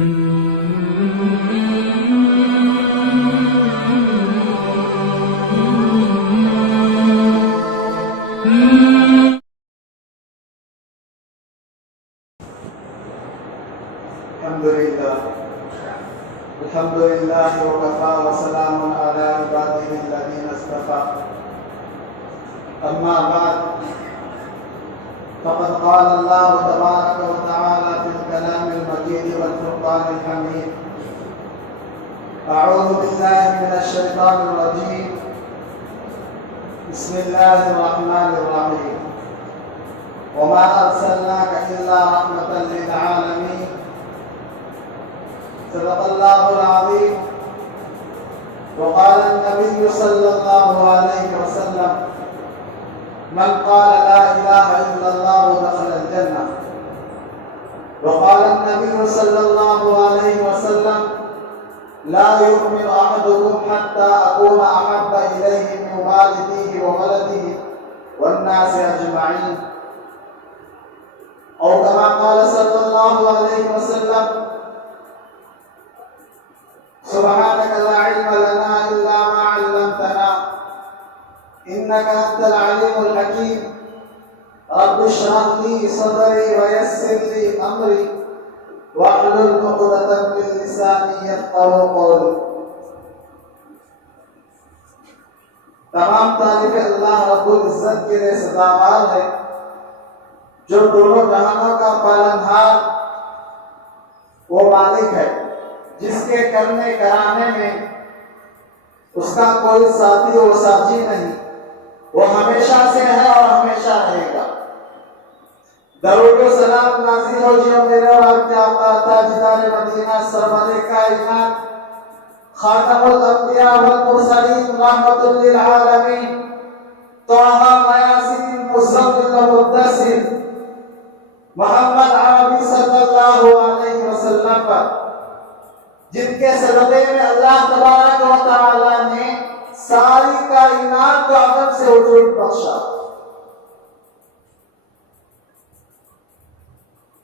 الحمد لله وكفى وسلام على عباده الذين اصطفى أما بعد فقد قال الله تبارك وتعالى في الكلام المجيد والفرقان الحميد أعوذ بالله من الشيطان الرجيم بسم الله الرحمن الرحيم وما أرسلناك إلا رحمة للعالمين صدق الله العظيم وقال النبي صلى الله عليه وسلم من قال لا إله إلا الله دخل الجنة وقال النبي صلى الله عليه وسلم لا يؤمن أحدكم حتى أكون أحب إليه من والده وولده والناس أجمعين أو كما قال صلى الله عليه وسلم سبحانك لا علم لنا إلا ما علمتنا إنك أنت العليم الحكيم رب اشرح لي صدري ويسر لي أمري واحلل عقدة من لساني يفقهوا قولي تمام تعریف اللہ رب العزت کے لیے سزاوار ہے جو دونوں جہانوں کا پالنہار وہ مالک ہے جس کے کرنے کرانے میں اس کا کوئی ساتھی و ساتھی نہیں وہ ہمیشہ سے ہے اور ہمیشہ رہے گا درود و سلام نازل ہو جی میرے اور آپ کے آقا تاجدار مدینہ سرور کائنات خاتم الانبیاء والمرسلین رحمت للعالمین طه یاسین مزمل مدثر محمد عربی صلی اللہ علیہ وسلم پر جن کے صدقے میں اللہ تبارک و تعالی نے ساری کائنات کو عدم سے وجود بخشا۔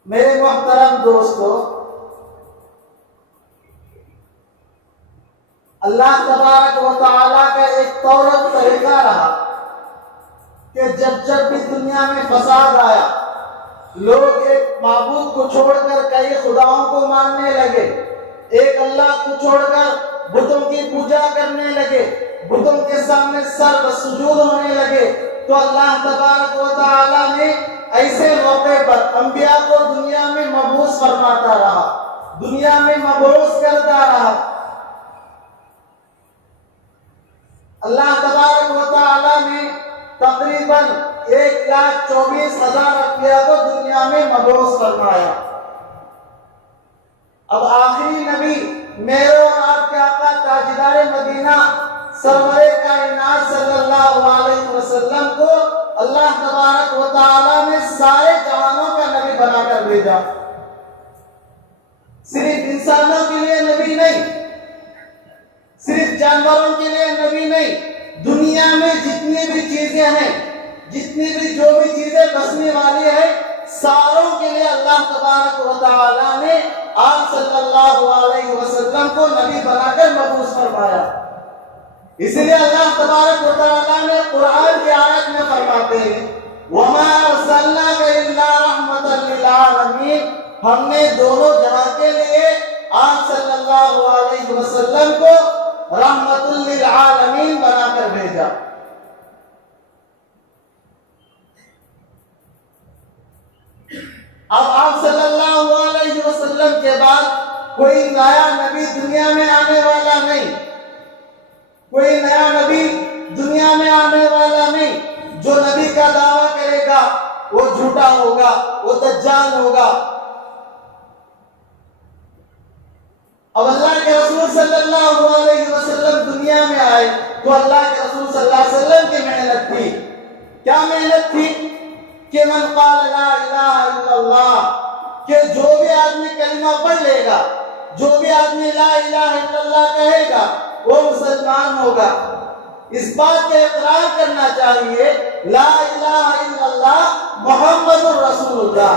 میرے محترم دوستو، اللہ تبارک و تعالی کا ایک طورت طریقہ رہا کہ جب بھی دنیا میں فساد آیا، لوگ ایک معبود کو چھوڑ کر کئی خداؤں کو ماننے لگے، ایک اللہ کو چھوڑ کر بتوں کی پوجا کرنے لگے، بتوں کے سامنے سر سجود ہونے لگے، تو اللہ تبارک و تعالی نے ایسے موقع پر انبیاء کو دنیا میں مبعوث فرماتا رہا، دنیا میں مبعوث کرتا رہا۔ اللہ تبارک و تعالی نے تقریباً 1,24,000 انبیاء کو دنیا میں مبعوث فرمایا۔ اب آخری نبی میرے اور آپ کے آقا تاجدار مدینہ سرور کائنات صلی اللہ علیہ وسلم کو اللہ تبارک و تعالی نے سارے جہانوں کا نبی بنا کر بھیجا۔ صرف انسانوں کے لیے نبی نہیں، صرف جانوروں کے لیے نبی نہیں، دنیا میں جتنی بھی چیزیں ہیں، جتنی بھی جو بھی چیزیں بسنے والی ہیں، ساروں کے لیے اللہ تبارک و تعالی نے آپ صلی اللہ علیہ وسلم کو نبی بنا کر مبعوث فرمایا۔ اس لیے اللہ تبارک و تعالی نے قرآن کی آیت میں فرماتے ہیں وَمَا أَرْسَلْنَاكَ إِلَّا رَحْمَةً لِلْعَالَمِينَ، ہم نے دونوں جہاں کے لیے آپ صلی اللہ علیہ وسلم کو رحمت للعالمین بنا کر بھیجا۔ اب آپ صلی اللہ علیہ وسلم کے بعد کوئی نیا نبی دنیا میں آنے والا نہیں، کوئی نیا نبی دنیا میں آنے والا نہیں۔ جو نبی کا دعویٰ کرے گا وہ جھوٹا ہوگا، وہ دجال ہوگا۔ اب اللہ کے رسول صلی اللہ علیہ وسلم دنیا میں آئے تو اللہ کے رسول صلی اللہ علیہ وسلم کی محنت تھی۔ کیا محنت تھی؟ کہ من قال لا الہ الا اللہ، کہ جو بھی آدمی کلمہ پڑھ لے گا، جو بھی آدمی لا الہ الا اللہ کہے گا وہ مسلمان ہوگا۔ اس بات کا اقرار کرنا چاہیے لا الہ الا اللہ محمد الرسول اللہ،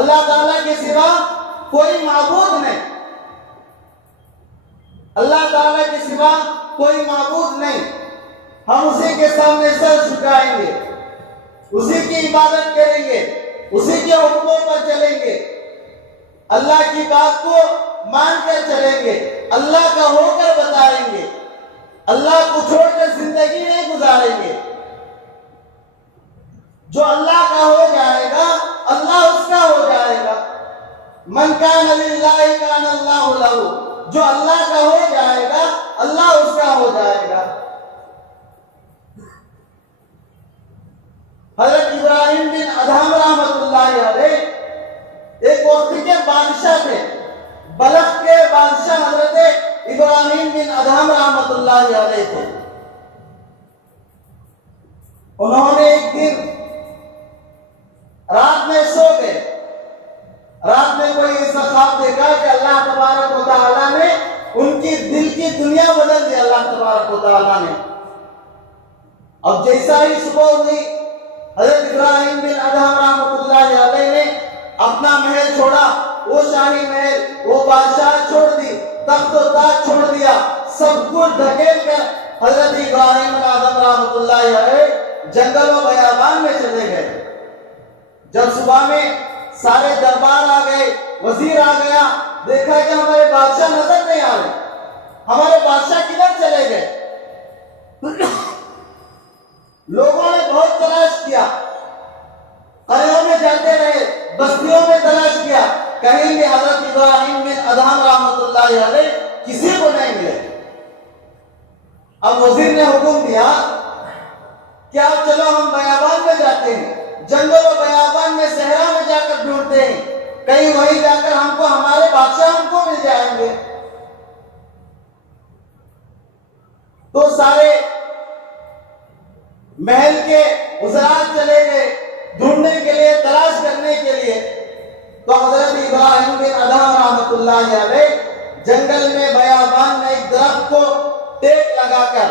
اللہ تعالیٰ کے سوا کوئی معبود نہیں، سوا کوئی معبود نہیں، ہم اسی کے سامنے سر جھکائیں گے، اسی کی عبادت کریں گے، اسی کے حکموں پر چلیں گے، اللہ کی بات کو مان کر چلیں گے، اللہ کا ہو کر بتائیں گے، اللہ کو چھوڑ کر زندگی نہیں گزاریں گے۔ جو اللہ کا ہو جائے گا اللہ اس کا ہو جائے گا۔ من کان للہ کان اللہ لہ، جو اللہ کا ہو جائے گا اللہ اس کا ہو جائے گا۔ حضرت ابراہیم بن ادھم رحمۃ اللہ علیہ ایک وقت کے بادشاہ تھے، بلخ کے بادشاہ حضرت ابراہیم بن ادھم رحمۃ اللہ علیہ تھے۔ انہوں نے ایک دن رات میں سو گئے، رات میں کوئی ایسا خواب دیکھا کہ اللہ تبارک و تعالیٰ نے ان کی دل کی دنیا بدل دی، اللہ تبارک و تعالیٰ نے۔ اب جیسا ہی صبح ہوئی، حضرت ابراہیم بن ادھم رحمۃ اللہ علیہ نے اپنا محل چھوڑا، وہ شاہی محل، وہ بادشاہ چھوڑ دی، تخت و تاج چھوڑ دیا، سب کچھ دھکیل کر حضرت ابراہیم بن ادھم رحمۃ اللہ علیہ جنگل و بیابان میں چلے گئے۔ جب صبح میں سارے دربار آ گئے، وزیر آ گیا، دیکھا کہ ہمارے بادشاہ نظر نہیں آ رہے، ہمارے بادشاہ کدھر چلے گئے؟ لوگوں نے بہت تلاش کیا، قلعوں میں جاتے رہے، بستیوں میں تلاش کیا، کہیں بھی حضرت ابراہیم بن ادھم رحمۃ اللہ علیہ کسی کو نہیں ملے۔ اب وزیر نے حکم دیا کہ اب چلو ہم بیابان میں جاتے ہیں، جنگل و بیابان میں صحرا میں جا کر ڈھونڈتے ہیں، کہیں وہیں جا کر ہم کو ہمارے بادشاہ ہم کو مل جائیں گے۔ تو سارے محل کے وزراء چلے گئے ڈھونڈنے کے لیے، تلاش کرنے کے لیے۔ تو حضرت ابراہیم بن ادھم رحمۃ اللہ علیہ جنگل میں بیابان میں ایک درخت کو ٹیک لگا کر،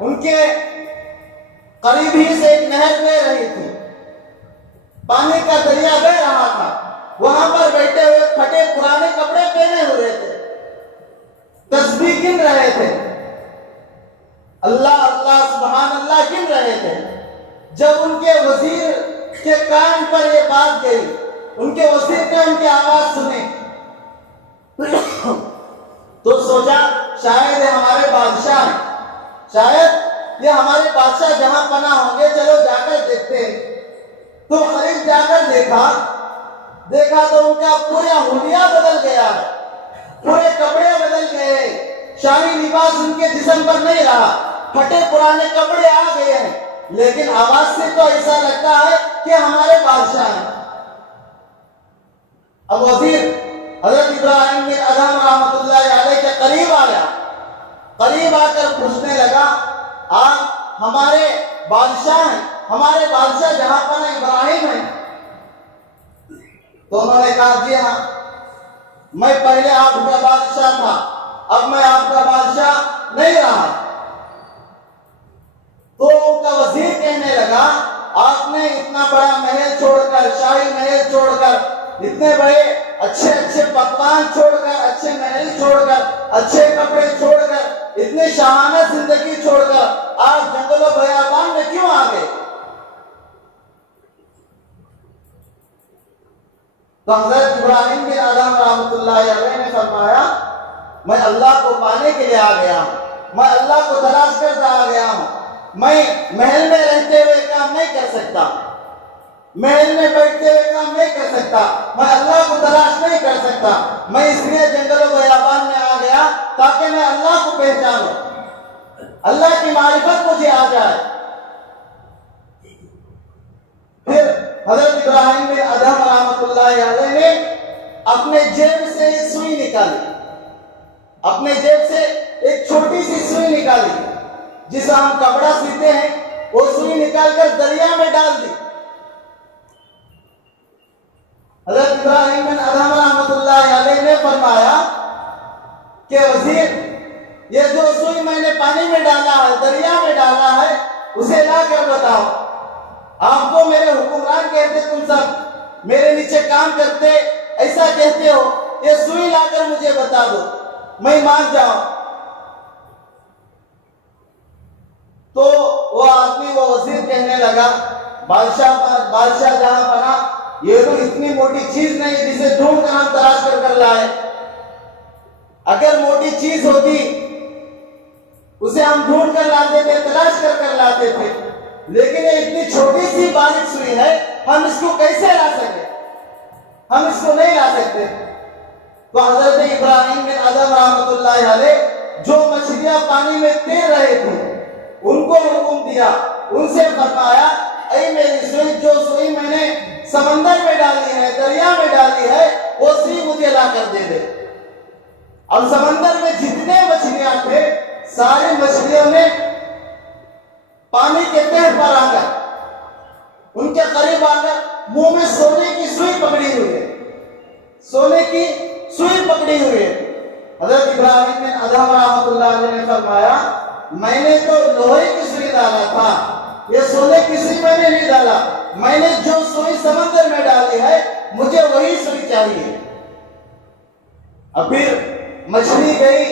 ان کے قریب ہی سے ایک نہر بہ رہی تھی، پانی کا دریا بہ رہا تھا، وہاں پر بیٹھے ہوئے پھٹے پرانے کپڑے پہنے ہوئے تھے، تسبیح گن رہے تھے، اللہ اللہ سبحان اللہ گن رہے تھے۔ جب ان کے وزیر کے کان پر یہ بات گئی، ان کے وزیر نے ان کی آواز سنی تو سوچا شاید یہ ہمارے بادشاہ ہیں، شاید یہ ہمارے بادشاہ جہاں پناہ ہوں گے، چلو جا کر دیکھتے ہیں۔ تو قریب جا کر دیکھا تو ان کا پورا حلیہ بدل گیا ہے، پورے کپڑے بدل گئے، شاہی لباس ان کے جسم پر نہیں رہا، پھٹے پرانے کپڑے آ گئے ہیں، لیکن آواز سے تو ایسا لگتا ہے کہ ہمارے بادشاہ ہیں۔ اب وزیر حضرت ابراہیم بن ادھم رحمۃ اللہ علیہ کے قریب آیا، قریب آ کر پوچھنے لگا آپ ہمارے بادشاہ ہیں، ہمارے بادشاہ جہاں پناہ ابراہیم ہیں؟ تو انہوں نے کہا جی ہاں، میں پہلے آپ کا بادشاہ تھا، اب میں آپ کا بادشاہ نہیں رہا۔ تو ان کا وزیر کہنے لگا آپ نے اتنا بڑا محل چھوڑ کر، شاہی محل چھوڑ کر، اتنے بڑے اچھے اچھے پکوان چھوڑ کر، اچھے محل چھوڑ کر، اچھے کپڑے چھوڑ کر، اتنی شاہانہ زندگی چھوڑ کر آپ جنگل و بیابان میں کیوں آ گئے؟ تو حضرت ابراہیم بن ادھم رحمۃ اللہ علیہ نے فرمایا میں اللہ کو پانے کے لیے آ گیا ہوں، میں اللہ کو تلاش کرتا آ گیا ہوں، میں محل میں رہتے ہوئے کام نہیں کر سکتا، محل میں بیٹھتے ہوئے کام نہیں کر سکتا، میں اللہ کو تلاش نہیں کر سکتا، میں اس لیے جنگل و بیابان میں آ گیا تاکہ میں اللہ کو پہچانوں، اللہ کی معرفت مجھے آ جائے۔ پھر حضرت ابراہیم بن ادھم رحمۃ اللہ علیہ نے اپنے جیب سے ایک سوئی نکالی، اپنے جیب سے ایک چھوٹی سی سوئی نکالی، جسے ہم کپڑا سیتے ہیں، وہ سوئی نکال کر دریا میں ڈال دی۔ حضرت ابراہیم بن ادھم رحمۃ اللہ علیہ نے فرمایا کہ وزیر یہ جو سوئی میں نے پانی میں ڈالا ہے، دریا میں ڈالا ہے، اسے لا کر بتاؤ۔ آپ کو میرے حکمران کہتے، تم سب میرے نیچے کام کرتے، ایسا کہتے ہو، یہ سوئی لا کر مجھے بتا دو، میں مان جاؤں۔ تو وہ آدمی وہ وزیر کہنے لگا بادشاہ جہاں بنا یہ تو اتنی موٹی چیز نہیں جسے ڈھونڈ کر ہم تلاش کر لائے. اگر موٹی چیز ہوتی اسے ہم ڈھونڈ کر لاتے تھے, تلاش کر لاتے تھے, لیکن یہ اتنی چھوٹی سی باریک سوئی ہے, ہم اس کو کیسے لا سکے؟ ہم اس کو نہیں لا سکتے. تو حضرت ابراہیم بن ادھم رحمۃ اللہ علیہ جو مچھلیاں پانی میں تیر رہے تھے ان کو حکم دیا, ان سے فرمایا اے میری سوئی, جو سوئی میں نے سمندر میں ڈالی ہے, دریا میں ڈالی ہے, وہ سوئی مجھے لا کر دے دے. اب سمندر میں جتنے مچھلیاں تھے ساری مچھلیوں نے پانی کے تہ پر آ کر ان کے قریب آ کر منہ میں سونے کی سوئی پکڑی ہوئی ہے, سونے کی سوئی پکڑی ہوئی ہے. حضرت ابراہیم بن ادھم رحمۃ اللہ علیہ نے فرمایا میں نے تو لوہے کی سوئی ڈالا تھا, یہ سونے کی سوئی میں نے نہیں ڈالا, میں نے جو سوئی سمندر میں ڈالی ہے مجھے وہی سوئی چاہیے. اب پھر مچھلی گئی,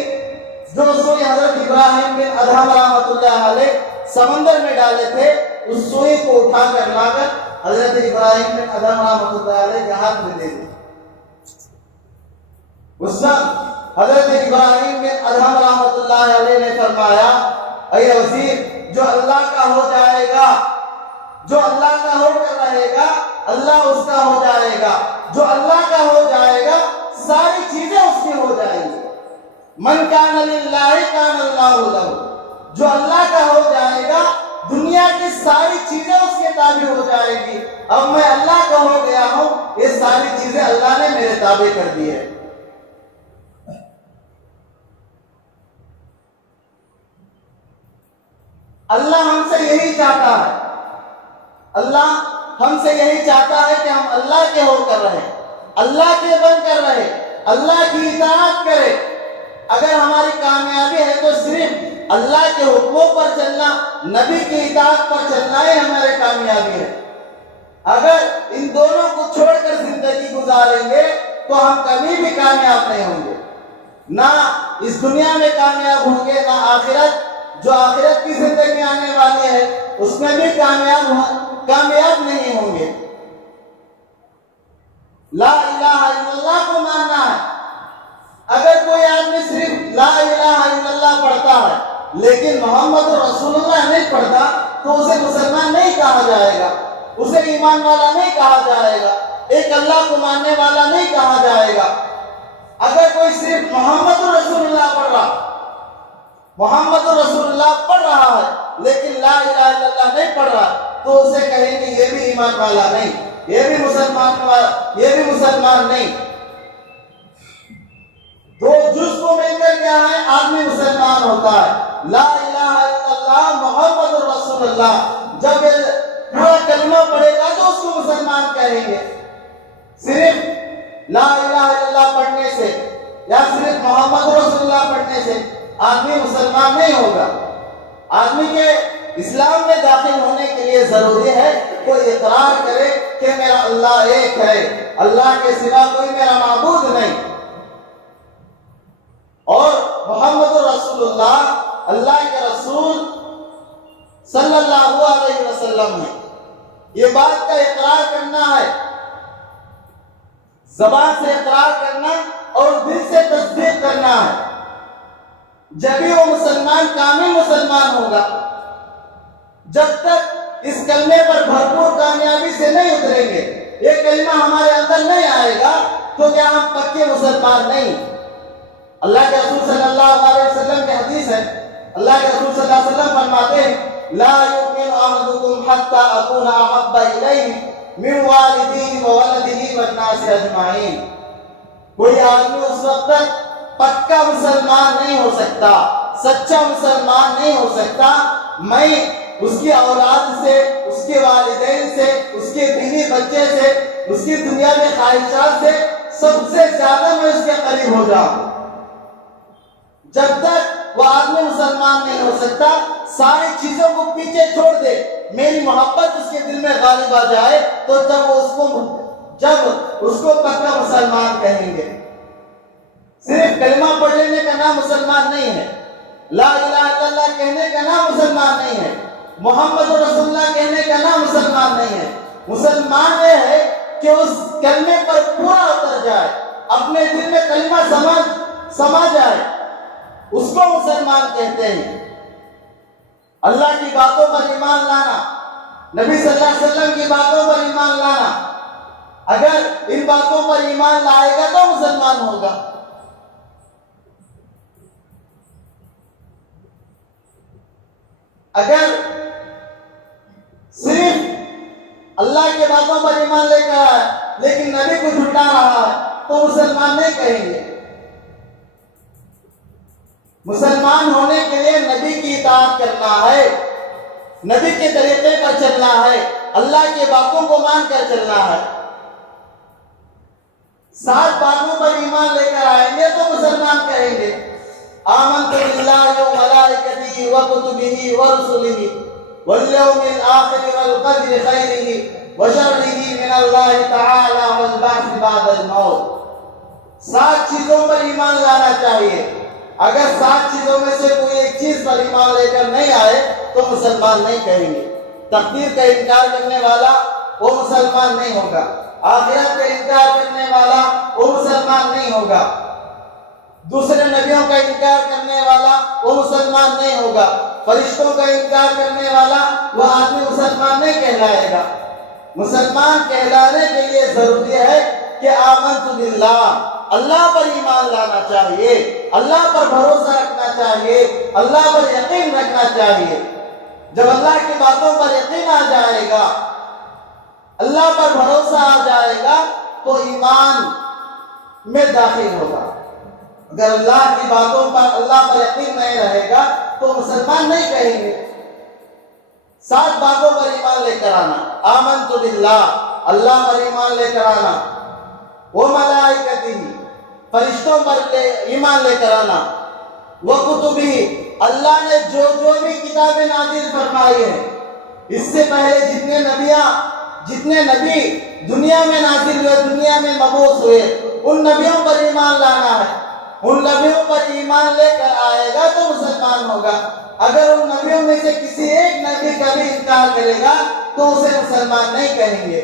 جو سوئی حضرت ابراہیم بن ادھم رحمۃ اللہ علیہ سمندر میں ڈالے تھے اس سوئی کو اٹھا کر لا کر حضرت ابراہیم بن ادھم رحمۃ اللہ علیہ کے ہاتھ میں دے دی. اس وقت حضرت ابراہیم بن ادھم رحمۃ اللہ علیہ نے فرمایا اے وزیر, جو اللہ کا ہو جائے گا, جو اللہ کا ہو کر رہے گا اللہ اس کا ہو جائے گا, جو اللہ کا ہو جائے گا ساری چیزیں اس کی ہو جائیں گی. من کان للہ کان اللہ لہ, جو اللہ کا ہو جائے گا دنیا کی ساری چیزیں اس کے تابع ہو جائیں گی. اب میں اللہ کا ہو گیا ہوں, یہ ساری چیزیں اللہ نے میرے تابع کر دی ہے. اللہ ہم سے یہی چاہتا ہے, اللہ ہم سے یہی چاہتا ہے کہ ہم اللہ کے ہو کر رہے, اللہ کے بن کر رہے, اللہ کی اطاعت کرے. اگر ہماری کامیابی ہے تو صرف اللہ کے حکموں پر چلنا, نبی کی اطاعت پر چلنا ہی ہماری کامیابی ہے. اگر ان دونوں کو چھوڑ کر زندگی گزاریں گے تو ہم کبھی بھی کامیاب نہیں ہوں گے, نہ اس دنیا میں کامیاب ہوں گے نہ آخرت. جو آخرت کی زندگی آنے والی ہے اس میں بھی کامیاب نہیں ہوں گے. لا الہ الا اللہ کو ماننا ہے. اگر کوئی آدمی صرف لا الہ الا اللہ پڑھتا ہے لیکن محمد رسول اللہ نہیں پڑھتا تو اسے مسلمان نہیں کہا جائے گا, اسے ایمان والا نہیں کہا جائے گا, ایک اللہ کو ماننے والا نہیں کہا جائے گا. اگر کوئی صرف محمد رسول اللہ پڑھ رہا, محمد رسول اللہ پڑھ رہا ہے لیکن لا الہ الا اللہ نہیں پڑھ رہا تو اسے کہیں گے یہ بھی ایمان والا نہیں, یہ بھی مسلمان نہیں. دو جز کو مل کر کیا ہے آدمی مسلمان ہوتا ہے. لا الہ الا اللہ محمد رسول اللہ, جب پورا کلمہ پڑھے گا تو اس کو مسلمان کہیں گے. صرف لا الہ الا اللہ پڑھنے سے یا صرف محمد رسول اللہ پڑھنے سے آدمی مسلمان نہیں ہوگا. آدمی کے اسلام میں داخل ہونے کے لیے ضروری ہے کوئی اقرار کرے کہ میرا اللہ ایک ہے, اللہ کے سوا کوئی میرا معبود نہیں, اور محمد رسول اللہ اللہ کے رسول صلی اللہ علیہ وسلم ہے. یہ بات کا اقرار کرنا ہے, زبان سے اقرار کرنا اور دل سے تصدیق کرنا ہے. جبھی وہ مسلمان کامل مسلمان ہوگا. جب تک اس کلمے پر بھرپور کامیابی سے نہیں اتریں گے, یہ کلمہ ہمارے اندر نہیں آئے گا تو کیا ہم پکے مسلمان نہیں. اللہ کے رسول صلی اللہ علیہ وسلم کی حدیث ہے, اللہ کے رسول صلی اللہ علیہ وسلم فرماتے ہیں لا یؤمن احدکم حتی اکون احب الیہ من والدیہ وولدہ والناس اجمعین. کوئی آدمی اس وقت تک پکا مسلمان نہیں ہو سکتا, سچا مسلمان نہیں ہو سکتا میں اس کی اولاد سے, اس کے والدین سے, اس کے بیوی بچے سے, اس کی دنیا میں خواہشات سے سب سے زیادہ میں اس کے قریب ہو جاؤں. جب تک وہ آدمی مسلمان نہیں ہو سکتا, ساری چیزوں کو پیچھے چھوڑ دے, میری محبت اس کے دل میں غالب آ جائے تو جب اس کو پکا مسلمان کہیں گے. صرف کلمہ پڑھ لینے کا نام مسلمان نہیں ہے. لا الہ الا اللہ کہنے کا نام مسلمان نہیں ہے، محمد رسول اللہ کہنے کا نام مسلمان نہیں ہے۔ مسلمان یہ ہے کہ اس کلمے پر پورا اتر جائے، اپنے دل میں کلمہ سما جائے، اس کو مسلمان کہتے ہیں۔ اللہ کی باتوں پر ایمان لانا، نبی صلی اللہ علیہ وسلم کی باتوں پر ایمان لانا، اگر ان باتوں پر ایمان لائے گا تو مسلمان ہوگا۔ اگر صرف اللہ کے باتوں پر ایمان لے کر آئے لیکن نبی کو جھٹلا رہا ہے تو مسلمان نہیں کہیں گے۔ مسلمان ہونے کے لیے نبی کی اطاعت کرنا ہے، نبی کے طریقے پر چلنا ہے، اللہ کی باتوں کو مان کر چلنا ہے۔ 7 باتوں پر ایمان لے کر آئیں گے تو مسلمان کہیں گے آمنت باللہ و ملائکتہ و کتبہ و رسلہ والیوم الآخر والقدر خیرہ و شرہ من اللہ تعالی والبعث بعد الموت۔ 7 چیزوں پر ایمان لانا چاہیے۔ اگر 7 چیزوں میں سے کوئی ایک چیز پر ایمان لے کر نہیں آئے تو مسلمان نہیں کہیں گے۔ تقدیر کا انکار کرنے والا وہ مسلمان نہیں ہوگا، آخرت کا انکار کرنے والا وہ مسلمان نہیں ہوگا، دوسرے نبیوں کا انکار کرنے والا وہ مسلمان نہیں ہوگا، فرشتوں کا انکار کرنے والا وہ آدمی مسلمان نہیں کہلائے گا۔ مسلمان کہلانے کے لیے ضروری ہے کہ آمنت باللہ، اللہ پر ایمان لانا چاہیے، اللہ پر بھروسہ رکھنا چاہیے، اللہ پر یقین رکھنا چاہیے۔ جب اللہ کی باتوں پر یقین آ جائے گا، اللہ پر بھروسہ آ جائے گا تو ایمان میں داخل ہوگا۔ اگر اللہ کی باتوں پر اللہ پر یقین نہیں رہے گا تو مسلمان نہیں کہیں گے۔ 7 باتوں پر ایمان لے کر آنا، آمنت باللہ، اللہ پر ایمان لے کر آنا، وہ ملائکتہ، فرشتوں پر ایمان لے کر آنا، وہ کتبہ، اللہ نے جو بھی کتابیں نازل فرمائی ہیں، اس سے پہلے جتنے نبی دنیا میں نازل ہوئے، دنیا میں مبعوث ہوئے، ان نبیوں پر ایمان لانا ہے۔ ان نبیوں پر ایمان لے کر آئے گا تو مسلمان ہوگا۔ اگر ان نبیوں میں سے کسی ایک نبی کا بھی انکار کرے گا تو اسے مسلمان نہیں کہیں گے۔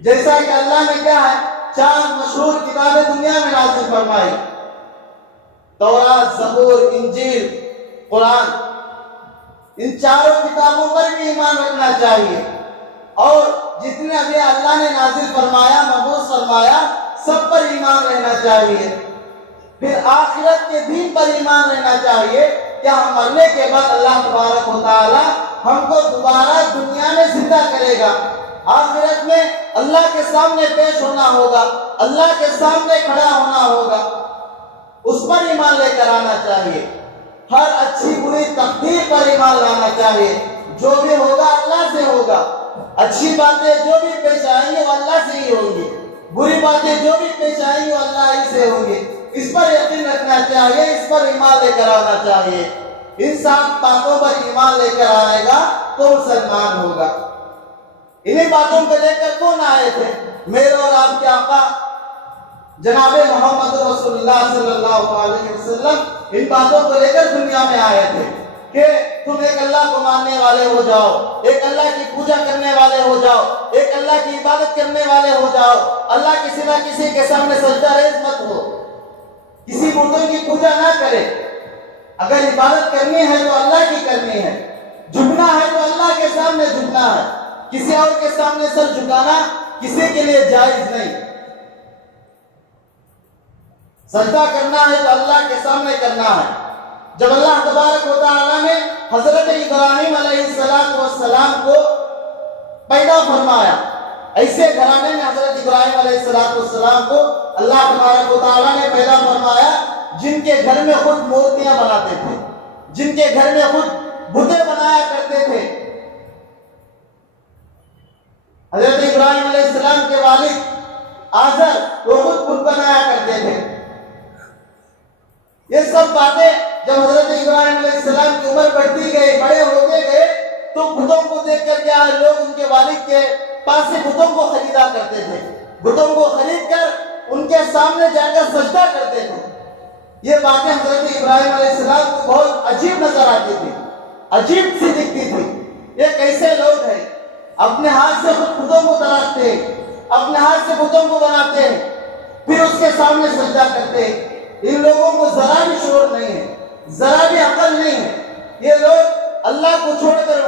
جیسا کہ اللہ نے کیا ہے 4 مشہور کتابیں دنیا میں نازل فرمائی، تورات، زبور، انجیل، قرآن۔ ان 4 کتابوں پر بھی ایمان رکھنا چاہیے، اور جتنے ابھی اللہ نے نازل فرمایا، مبعوث فرمایا، سب پر ایمان رہنا چاہیے۔ پھر آخرت کے دین پر ایمان رہنا چاہیے کہ ہم مرنے کے بعد اللہ تبارک و تعالی ہم کو دوبارہ دنیا میں زندہ کرے گا، آخرت میں اللہ کے سامنے پیش ہونا ہوگا، اللہ کے سامنے کھڑا ہونا ہوگا، اس پر ایمان لے کر آنا چاہیے۔ ہر اچھی بری تقدیر پر ایمان لانا چاہیے، جو بھی ہوگا اللہ سے ہوگا، اچھی باتیں جو بھی پیش آئیں گی وہ اللہ سے ہی ہوں گی، بری باتیں جو بھی پیش آئیں گی وہ اللہ ہی سے ہوں گی۔ اس پر یقین رکھنا چاہیے، اس پر ایمان لے کر آنا چاہیے۔ ان 7 باتوں پر ایمان لے کر آئے گا تو مسلمان ہوگا۔ انہیں باتوں کو لے کر کون آئے تھے؟ میرے اور آپ کے آقا جناب محمد رسول اللہ صلی اللہ علیہ وسلم ان باتوں کو لے کر دنیا میں آئے تھے کہ تم ایک اللہ کو ماننے والے ہو جاؤ، ایک اللہ کی پوجا کرنے والے ہو جاؤ، ایک اللہ کی عبادت کرنے والے ہو جاؤ، اللہ کے سوا کسی کے سامنے سجدہ ریز مت ہو، کسی بتوں کی پوجا نہ کرے۔ اگر عبادت کرنی ہے تو اللہ کی کرنی ہے، جھکنا ہے تو اللہ کے سامنے جھکنا ہے، کسی اور کے سامنے سر جھکانا کسی کے لیے جائز نہیں۔ سجدہ کرنا ہے تو اللہ کے سامنے کرنا ہے۔ جب اللہ تبارک و تعالیٰ نے حضرت ابراہیم علیہ السلام کو پیدا فرمایا، ایسے گھرانے میں حضرت ابراہیم علیہ السلام کو اللہ تبارک و تعالیٰ نے پیدا فرمایا جن کے گھر میں خود مورتیاں بناتے تھے، جن کے گھر میں خود بتیں بنایا کرتے تھے۔ حضرت ابراہیم علیہ السلام کے والد آزر وہ خود بت بنایا کرتے تھے۔ یہ سب باتیں جب حضرت ابراہیم علیہ السلام کی عمر بڑھتی گئی، بڑے ہوتے گئے، تو بتوں کو دیکھ کر کیا لوگ ان کے والد کے پاس سے بتوں کو خریدا کرتے تھے، بتوں کو خرید کر ان کے سامنے جا کر سجدہ کرتے تھے۔ یہ باتیں حضرت ابراہیم علیہ السلام کو بہت عجیب نظر آتی تھی، عجیب سی دکھتی تھی۔ یہ کیسے لوگ ہیں، اپنے ہاتھ سے خود بتوں کو تراشتے ہیں، اپنے ہاتھ سے بتوں کو بناتے ہیں، پھر اس کے سامنے سجدہ کرتے ہیں۔ ان لوگوں کو ذرا بھی شعور نہیں ہے، ذرا بھی عقل نہیں ہے۔ یہ لوگ اللہ کو چھوڑ کر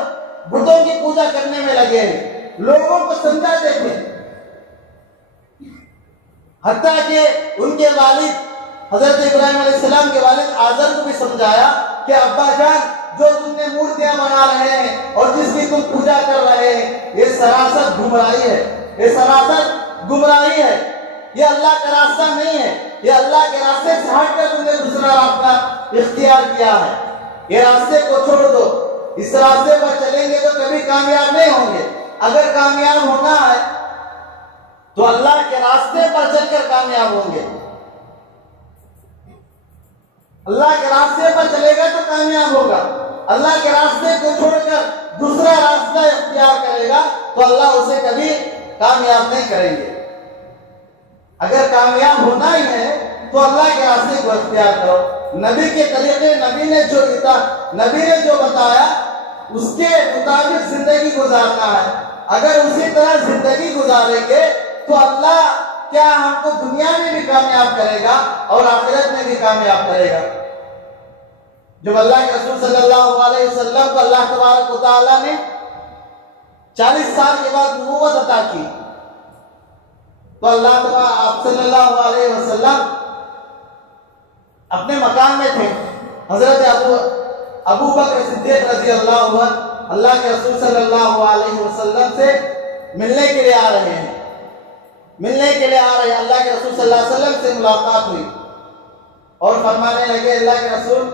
بتوں کی پوجا کرنے میں لگے ہیں، لوگوں کو سمجھاتے تھے۔ حتیٰ کہ ان کے والد حضرت ابراہیم علیہ السلام کے والد آزر کو بھی سمجھایا کہ ابا جان، جو تم نے مورتیاں بنا رہے ہیں اور جس کی تم پوجا کر رہے ہیں، یہ سراسر گمراہی ہے، یہ سراسر گمراہی ہے، یہ اللہ کا راستہ نہیں ہے، یہ اللہ کے راستے سے ہٹ کر تم نے دوسرا راستہ اختیار کیا ہے۔ یہ راستے کو چھوڑ دو، اس راستے پر چلیں گے تو کبھی کامیاب نہیں ہوں گے۔ اگر کامیاب ہونا ہے تو اللہ کے راستے پر چل کر کامیاب ہوں گے۔ اللہ کے راستے پر چلے گا تو کامیاب ہوگا، اللہ کے راستے کو چھوڑ کر دوسرا راستہ اختیار کرے گا تو اللہ اسے کبھی کامیاب نہیں کریں گے۔ اگر کامیاب ہونا ہی ہے تو اللہ کے راستے کو اختیار کرو، نبی کے طریقے، نبی نے جو بتایا اس کے مطابق زندگی گزارنا ہے۔ اگر اسی طرح زندگی گزاریں گے تو اللہ کیا ہم کو دنیا میں بھی کامیاب کرے گا اور آخرت میں بھی کامیاب کرے گا۔ جب اللہ کے رسول صلی اللہ علیہ وسلم کو اللہ تبارک و تعالیٰ نے 40 سال کے بعد نبوت عطا کی تو اللہ تبارک آپ صلی اللہ علیہ وسلم اپنے مکان میں تھے۔ حضرت ابو بکر صدیق رضی اللہ عنہ اللہ کے رسول صلی اللہ علیہ وسلم سے ملنے کے لیے آ رہے ہیں، اللہ کے رسول صلی اللہ علیہ وسلم سے ملاقات ہوئی اور فرمانے لگے، اللہ کے رسول،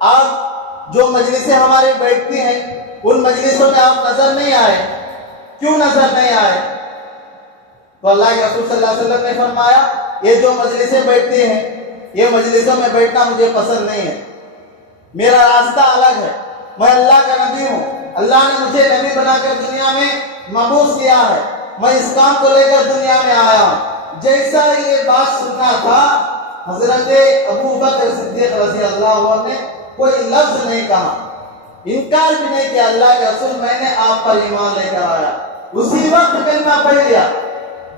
آپ جو مجلسیں ہماری بیٹھتی ہیں ان مجلسوں میں آپ نظر نہیں آئے، کیوں نظر نہیں آئے؟ تو اللہ کے رسول صلی اللہ علیہ وسلم نے فرمایا، یہ جو مجلسیں بیٹھتی ہیں یہ مجلسوں میں بیٹھنا مجھے پسند نہیں ہے، میرا راستہ الگ ہے، میں اللہ کا نبی ہوں، اللہ نے مجھے نبی بنا کر دنیا میں مبعوث کیا ہے، میں اس کام کو لے کر دنیا میں آیا ہوں۔ جیسا یہ بات سننا تھا، حضرت ابو بکر صدیق رضی اللہ عنہ نے کوئی لفظ نہیں کہا، انکار بھی نہیں کیا، اللہ کے رسول میں نے آپ پر ایمان لے کر آیا۔ اسی وقت کلمہ پڑھ لیا۔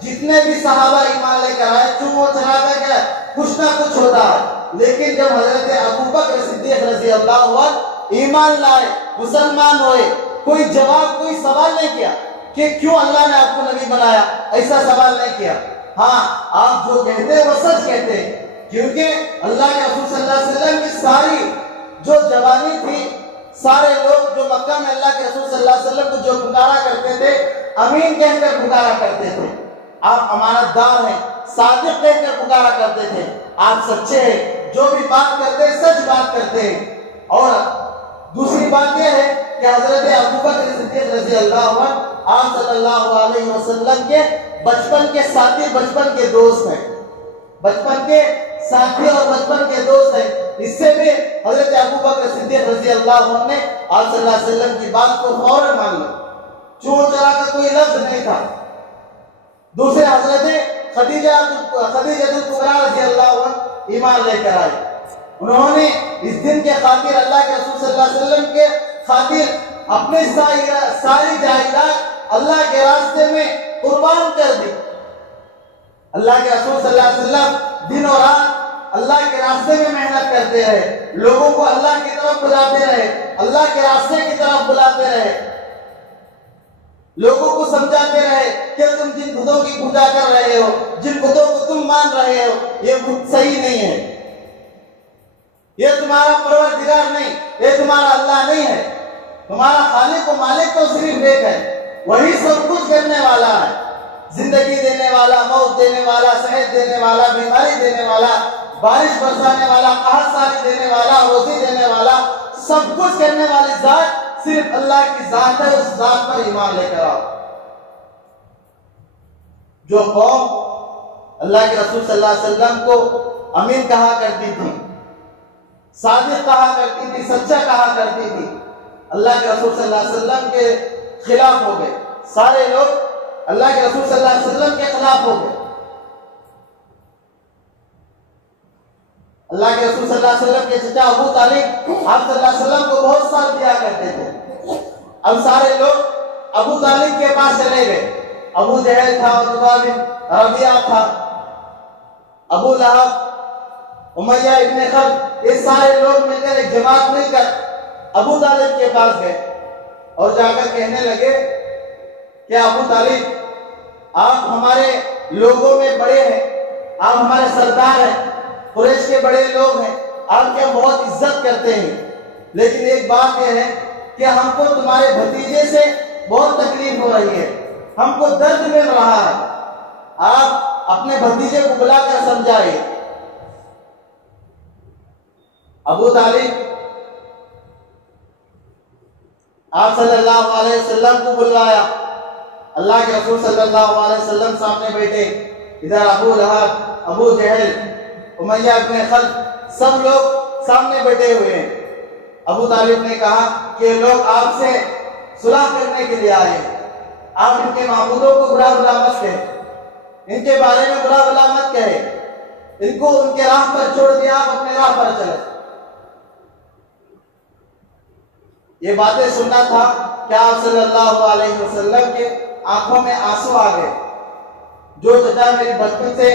جتنے بھی صحابہ ایمان لے کر آئے، چون چلاتا گیا، کچھ نہ کچھ ہوتا ہے، لیکن جب حضرت ابو بکر صدیق رضی اللہ عنہ ایمان لائے، مسلمان ہوئے، کوئی جواب، کوئی سوال نہیں کیا کہ کیوں اللہ نے آپ کو نبی بنایا، ایسا سوال نہیں کیا۔ ہاں، آپ جو کہتے وہ سچ کہتے، کیونکہ اللہ کے رسول صلی اللہ علیہ وسلم کی ساری جو جوانی تھی، سارے لوگ جو مکہ میں اللہ کے رسول صلی اللہ علیہ وسلم کو جو پکارا کرتے تھے، امین کہہ کر پکارا کرتے تھے، آپ امانت دار ہیں، صادق کہہ کر پکارا کرتے تھے، آپ سچے ہیں، جو بھی بات کرتے ہیں سچ بات کرتے ہیں۔ اور دوسری بات یہ ہے کہ حضرت ابو بکر صدیق رضی اللہ عنہ آپ صلی اللہ علیہ وسلم کے بچپن کے ساتھی، بچپن کے دوست ہیں، بچپن کے ساتھی اور بچپن کے دوست ہیں۔ اس سے بھی حضرت ابو بکر صدیق رضی اللہ عنہ نے آپ صلی اللہ علیہ وسلم کی بات کو فوراً مان لیا، چون چرا کا کوئی لفظ نہیں تھا۔ دوسرے حضرت خدیجہ الکبریٰ رضی اللہ عنہ ایمان لے کر آئے، انہوں نے اس دن کے خاطر، اللہ کے رسول صلی اللہ علیہ وسلم کے خاطر اپنی ساری جائیداد اللہ کے راستے میں قربان کر دی۔ اللہ کے رسول صلی اللہ علیہ وسلم دن اور رات اللہ کے راستے میں محنت کرتے رہے، لوگوں کو اللہ کی طرف بلاتے رہے، اللہ کے راستے کی طرف بلاتے رہے، لوگوں کو سمجھاتے رہے کہ تم جن بتوں کی پوجا کر رہے ہو، جن بتوں کو تم مان رہے ہو، یہ بت صحیح نہیں ہے، یہ تمہارا پروردگار نہیں، یہ تمہارا اللہ نہیں ہے، تمہارا خالق و مالک تو صرف ایک ہے، وہی سب کچھ کرنے والا ہے، زندگی دینے والا، موت دینے والا، صحت دینے والا، بیماری دینے والا، بارش برسانے والا، قحط ساری دینے والا، روزی دینے والا، سب کچھ کرنے والی ذات صرف اللہ کی ذات ہے، اس ذات پر ایمان لے کر آؤ۔ جو قوم اللہ کے رسول صلی اللہ علیہ وسلم کو امین کہا کرتی تھی، صادق کہا کرتی تھی، سچا کہا کرتی تھی، اللہ کے رسول صلی اللہ علیہ وسلم کے خلاف ہو گئے، سارے لوگ اللہ کے رسول صلی اللہ علیہ وسلم کے خلاف ہو گئے۔ اللہ کے رسول صلی اللہ علیہ وسلم کے چچا ابو طالب آپ صلی اللہ علیہ وسلم کو بہت ساتھ دیا کرتے تھے. اب سارے لوگ ابو طالب کے پاس چلے گئے. ابو جہل تھا, عتبہ بن ربیعہ تھا, ابو لہب, امیہ ابن خلف, یہ سارے لوگ مل کر ایک جماعت مل کر ابو طالب کے پاس گئے اور جا کر کہنے لگے کہ ابو طالب آپ ہمارے لوگوں میں بڑے ہیں, آپ ہمارے سردار ہیں, قریش کے بڑے لوگ ہیں, آپ کی ہم بہت عزت کرتے ہیں, لیکن ایک بات یہ ہے کہ ہم کو تمہارے بھتیجے سے بہت تکلیف ہو رہی ہے, ہم کو درد مل رہا ہے, آپ اپنے بھتیجے کو بلا کر سمجھائیے. ابو طالب آپ صلی اللہ علیہ وسلم کو بلوایا. اللہ کے رسول صلی اللہ علیہ وسلم سامنے بیٹھے. ادھر ابو لہب, ابو جہل, امیہ ابن خلف, سب لوگ سامنے بیٹھے ہوئے ہیں. ابو طالب نے کہا کہ لوگ آپ سے صلح کرنے کے لیے آئے, آپ ان کے معبودوں کو برا بلا مت کہیں, ان کے بارے میں برا بلا مت کہیں, ان کو ان کے راہ پر چھوڑ دیا, آپ اپنے راہ پر چلے. یہ باتیں سننا تھا کہ آپ صلی اللہ علیہ وسلم کے آنکھوں میں آنسو آ گئے. جو چچا میری بچپن سے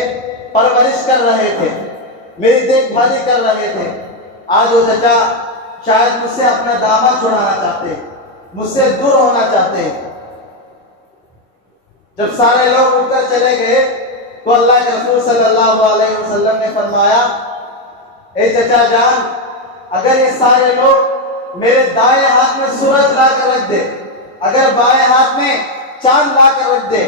پرورش کر رہے تھے, میری دیکھ بھالی کر رہے تھے, آج وہ چچا شاید مجھ سے اپنا دامن چھڑانا چاہتے ہیں, مجھ سے دور ہونا چاہتے ہیں. جب سارے لوگ اٹھ کر چلے گئے تو اللہ کے رسول صلی اللہ علیہ وسلم نے فرمایا, اے چچا جان, اگر یہ سارے لوگ میرے دائیں ہاتھ میں سورج لا کر رکھ دے, اگر بائیں ہاتھ میں چاند لا کر رکھ دے,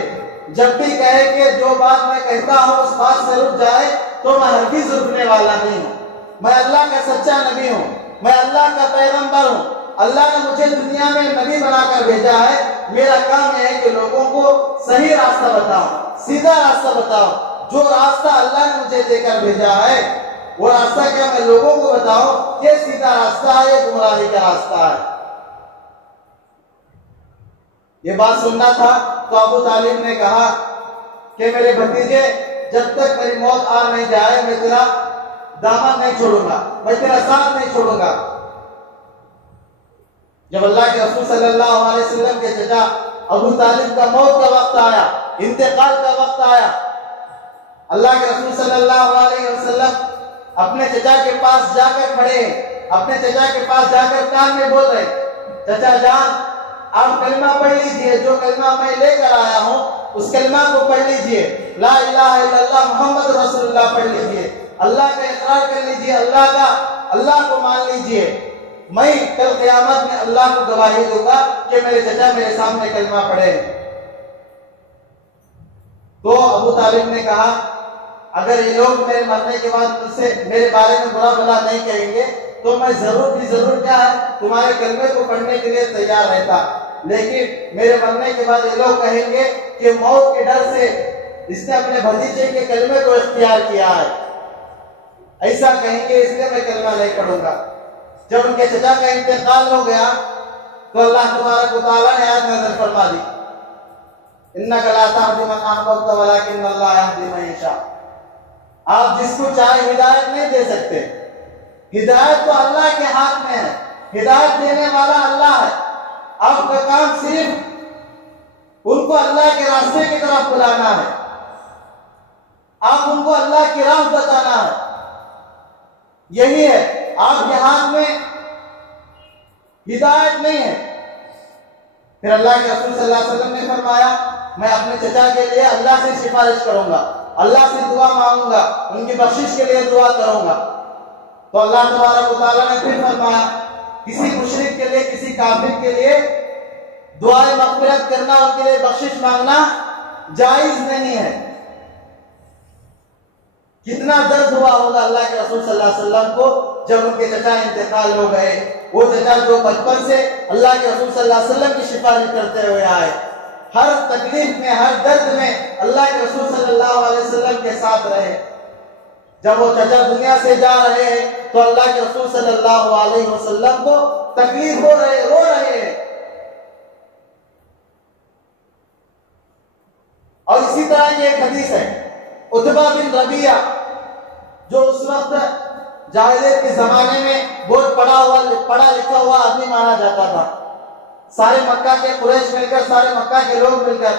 جب بھی کہے کہ جو بات میں کہتا ہوں اس بات سے رک جائے, تو میں ہرگز رکنے والا نہیں ہوں. میں اللہ کا سچا نبی ہوں, میں اللہ کا پیغمبر ہوں. اللہ نے مجھے دنیا میں نبی بنا کر بھیجا ہے. میرا کام یہ ہے کہ لوگوں کو صحیح راستہ بتاؤں, سیدھا راستہ بتاؤں. جو راستہ اللہ نے مجھے دے کر بھیجا ہے وہ راستہ کیا میں لوگوں کو بتاؤں, یہ سیدھا راستہ ہے, یہ گمراہی کا راستہ ہے. یہ بات سننا تھا تو ابو طالب نے کہا کہ میرے بھتیجے, جب تک میری موت آ نہیں جائے میں تیرا دامن نہیں چھوڑوں گا, میں تیرا ساتھ نہیں چھوڑوں گا. جب اللہ کے رسول صلی اللہ علیہ وسلم کے چچا ابو طالب کا موت کا وقت آیا, انتقال کا وقت آیا, اللہ کے رسول صلی اللہ علیہ وسلم اپنے چچا کے پاس جا کر کھڑے ہیں, اپنے چچا کے پاس جا کر کان میں بول رہے, چچا جان آپ کلمہ پڑھ لیجئے, جو کلمہ میں لے کر آیا ہوں اس کلمہ کو پڑھ لیجئے, لا الہ الا اللہ محمد رسول اللہ پڑھ لیجئے, اللہ کا اقرار کر لیجئے, اللہ کو مان لیجئے. میں کل قیامت میں اللہ کو گواہی دوں گا کہ میرے چچا میرے سامنے کلمہ پڑھے. تو ابو طالب نے کہا اگر یہ لوگ میرے مرنے کے بعد مجھ سے میرے بارے میں برا بھلا نہیں کہیں گے تو میں ضرور کیا ہے تمہارے کلمے کو پڑھنے کے لیے تیار رہتا, لیکن میرے مرنے کے بعد یہ لوگ کہیں گے کہ موت کے ڈر سے اس نے اپنے بھتیجے کے کلمے کو اختیار کیا ہے, ایسا کہیں گے, اس لیے میں کلمہ نہیں پڑھوں گا. جب ان کے چچا کا انتقال ہو گیا تو اللہ تبارک و تعالیٰ نے آیت نازل فرما دی, انک لا تہدی من احببت ولکن اللہ یہدی من یشاء. آپ جس کو چاہے ہدایت نہیں دے سکتے, ہدایت تو اللہ کے ہاتھ میں ہے, ہدایت دینے والا اللہ ہے. آپ کا کام صرف ان کو اللہ کے راستے کی طرف بلانا ہے, آپ ان کو اللہ کی راہ بتانا ہے, یہی ہے. آپ کے ہاتھ میں ہدایت نہیں ہے. پھر اللہ کے رسول صلی اللہ علیہ وسلم نے فرمایا میں اپنے چچا کے لیے اللہ سے سفارش کروں گا, اللہ سے دعا مانگوں گا, ان کی بخشش کے لیے دعا کروں گا. تو اللہ تبارک و تعالیٰ نے پھر فرمایا کسی مشرک کے لیے, کسی کافر کے لیے دعائے مغفرت کرنا, ان کے لیے بخشش مانگنا جائز نہیں ہے. کتنا درد ہوا ہوگا اللہ کے رسول صلی اللہ علیہ وسلم کو جب ان کے چچا انتقال ہو گئے. وہ چچا جو بچپن سے اللہ کے رسول صلی اللہ علیہ وسلم کی سفارش کرتے ہوئے آئے, ہر تکلیف میں, ہر درد میں اللہ کے رسول صلی اللہ علیہ وسلم کے ساتھ رہے. جب وہ چچا دنیا سے جا رہے ہیں تو اللہ کے رسول صلی اللہ علیہ وسلم کو تکلیف ہو رہے, رو رہے ہیں. اور اسی طرح یہ ایک حدیث ہے, عتبہ بن ربیعہ جو اس وقت جاہلیت کے زمانے میں بہت پڑھا لکھا ہوا آدمی مانا جاتا تھا. سارے مکہ کے قریش مل کر، سارے مکہ کے لوگ مل کر،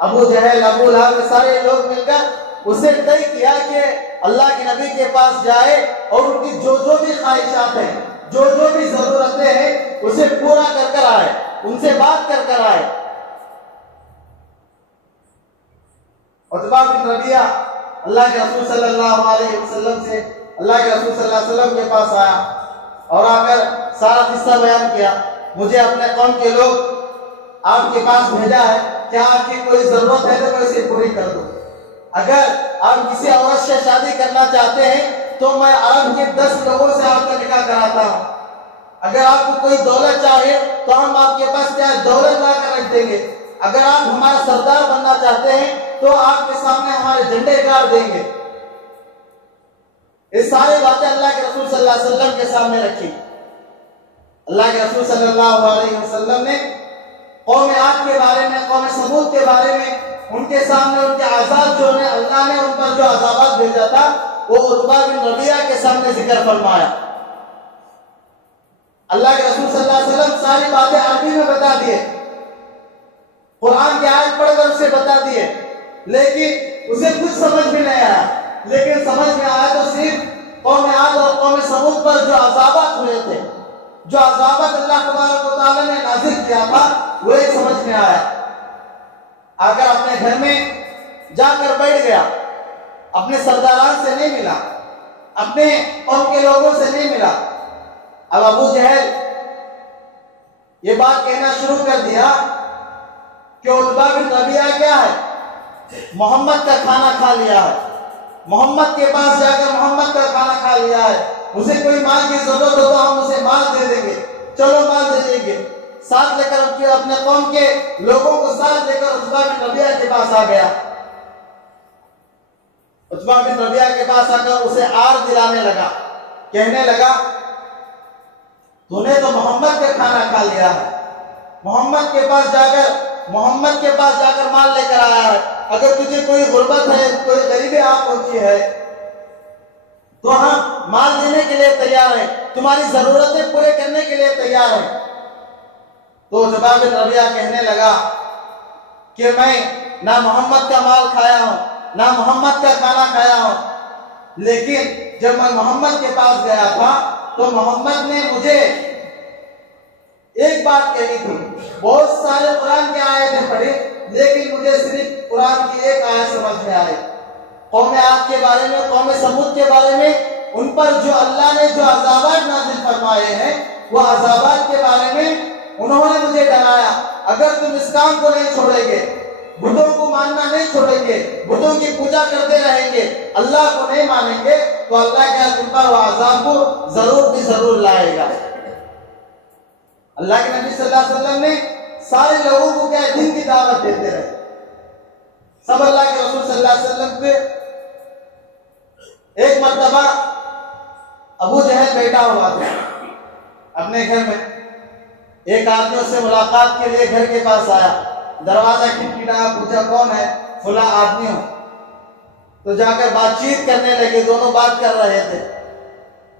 ابو جہل، ابو لہب، سارے لوگ مل کر اسے طے کیا کہ اللہ کے نبی کے پاس جائے اور ان کی جو جو بھی خواہشات ہیں، جو جو بھی ضرورتیں ہیں، اسے پورا کر کر آئے، ان سے بات کر کر آئے. عتبہ بن ربیعہ اللہ کے رسول صلی اللہ علیہ وسلم سے، اللہ کے رسول صلی اللہ علیہ وسلم کے پاس آیا اور آ کر سارا قصہ بیان کیا. مجھے اپنے قوم کے لوگ آپ کے پاس بھیجا ہے، کیا آپ کی کوئی ضرورت ہے تو میں اسے پوری کر دوں. اگر آپ کسی عورت سے شادی کرنا چاہتے ہیں تو میں عرب کے 10 لوگوں سے آپ کا نکاح کراتا ہوں. اگر آپ کو کوئی دولت چاہیے تو ہم آپ کے پاس کیا دولت لا کر رکھ دیں گے. اگر آپ ہمارا سردار بننا چاہتے ہیں تو آپ کے سامنے ہمارے جھنڈے گاڑ دیں گے. یہ ساری باتیں اللہ کے رسول صلی اللہ علیہ وسلم کے سامنے رکھی. اللہ کے رسول صلی اللہ علیہ وسلم نے قوم عاد کے بارے میں، قوم سمود کے بارے میں، ان کے سامنے ان کے عذاب جو نے اللہ نے ان پر جو عذابات بھیجا تھا وہ عتبہ بن ربیعہ کے سامنے ذکر فرمایا. اللہ کے رسول صلی اللہ علیہ وسلم ساری باتیں عربی میں بتا دیے، قرآن کی آیت پڑھ کر اسے بتا دیے، لیکن اسے کچھ سمجھ میں نہیں آیا. لیکن سمجھ میں آیا تو صرف قوم عاد اور قوم سمود پر جو عذابات ہوئے تھے، جو عذابات اللہ تبارک و تعالی نے نازل کیا تھا، وہ ایک سمجھ میں آیا. اگر اپنے گھر میں جا کر بیٹھ گیا، اپنے سرداران سے نہیں ملا، اپنے قوم کے لوگوں سے نہیں ملا. اب ابو جہل یہ بات کہنا شروع کر دیا کہ عتبہ بن ربیعہ کیا ہے، محمد کا کھانا کھا لیا ہے، محمد کے پاس جا کر محمد کا کھانا کھا لیا ہے، اسے کوئی مال کی ضرورت ہو تو ہم اسے مال دے دیں گے، چلو مال دے دیں گے. ساتھ لے کر اپنے قوم کے لوگوں کو ساتھ لے کر عتبہ بن ربیعہ کے پاس آ گیا. عتبہ بن ربیعہ کے پاس آ کر اسے آر دلانے لگا، کہنے لگا تو نے تو محمد کا کھانا کھا لیا ہے، محمد کے پاس جا کر مال لے کر آیا ہے. اگر تجھے کوئی غربت ہے، کوئی غریبی آ پہنچی ہے تو ہم مال دینے کے لیے تیار ہیں، تمہاری ضرورتیں پورے کرنے کے لیے تیار ہیں. تو عتبہ بن ربیعہ کہنے لگا کہ میں نہ محمد کا مال کھایا ہوں، نہ محمد کا کھانا کھایا ہوں، لیکن جب میں محمد کے پاس گیا تھا تو محمد نے مجھے ایک بات کہی تھی. بہت سارے قرآن کی آیتیں پڑھی، لیکن مجھے صرف قرآن کی ایک آیت سمجھ میں آئی. قوم عاد کے بارے میں، قوم سمود کے بارے میں، ان پر جو اللہ نے جو عذابات نازل فرمائے ہیں، وہ عذابات کے بارے میں انہوں نے مجھے ڈرایا. اگر تم اس کام کو نہیں چھوڑیں گے، بتوں کو ماننا نہیں چھوڑیں گے، بتوں کی پوجا کرتے رہیں گے، اللہ کو نہیں مانیں گے، تو اللہ کیا تم پر وہ عذاب کو ضرور لائے گا. اللہ کے نبی صلی اللہ علیہ وسلم نے سارے لوگوں کو کیا دین کی دعوت دیتے رہے. سب اللہ کے رسول صلی اللہ علیہ وسلم پہ ایک مرتبہ ابو جہل بیٹھا ہوا تھا اپنے گھر میں. ایک آدمی اس سے ملاقات کے لیے گھر کے پاس آیا، دروازہ کھٹکھٹایا، پوچھا کون ہے؟ فلاں آدمی ہوں. تو جا کر بات چیت کرنے لگے، دونوں بات کر رہے تھے.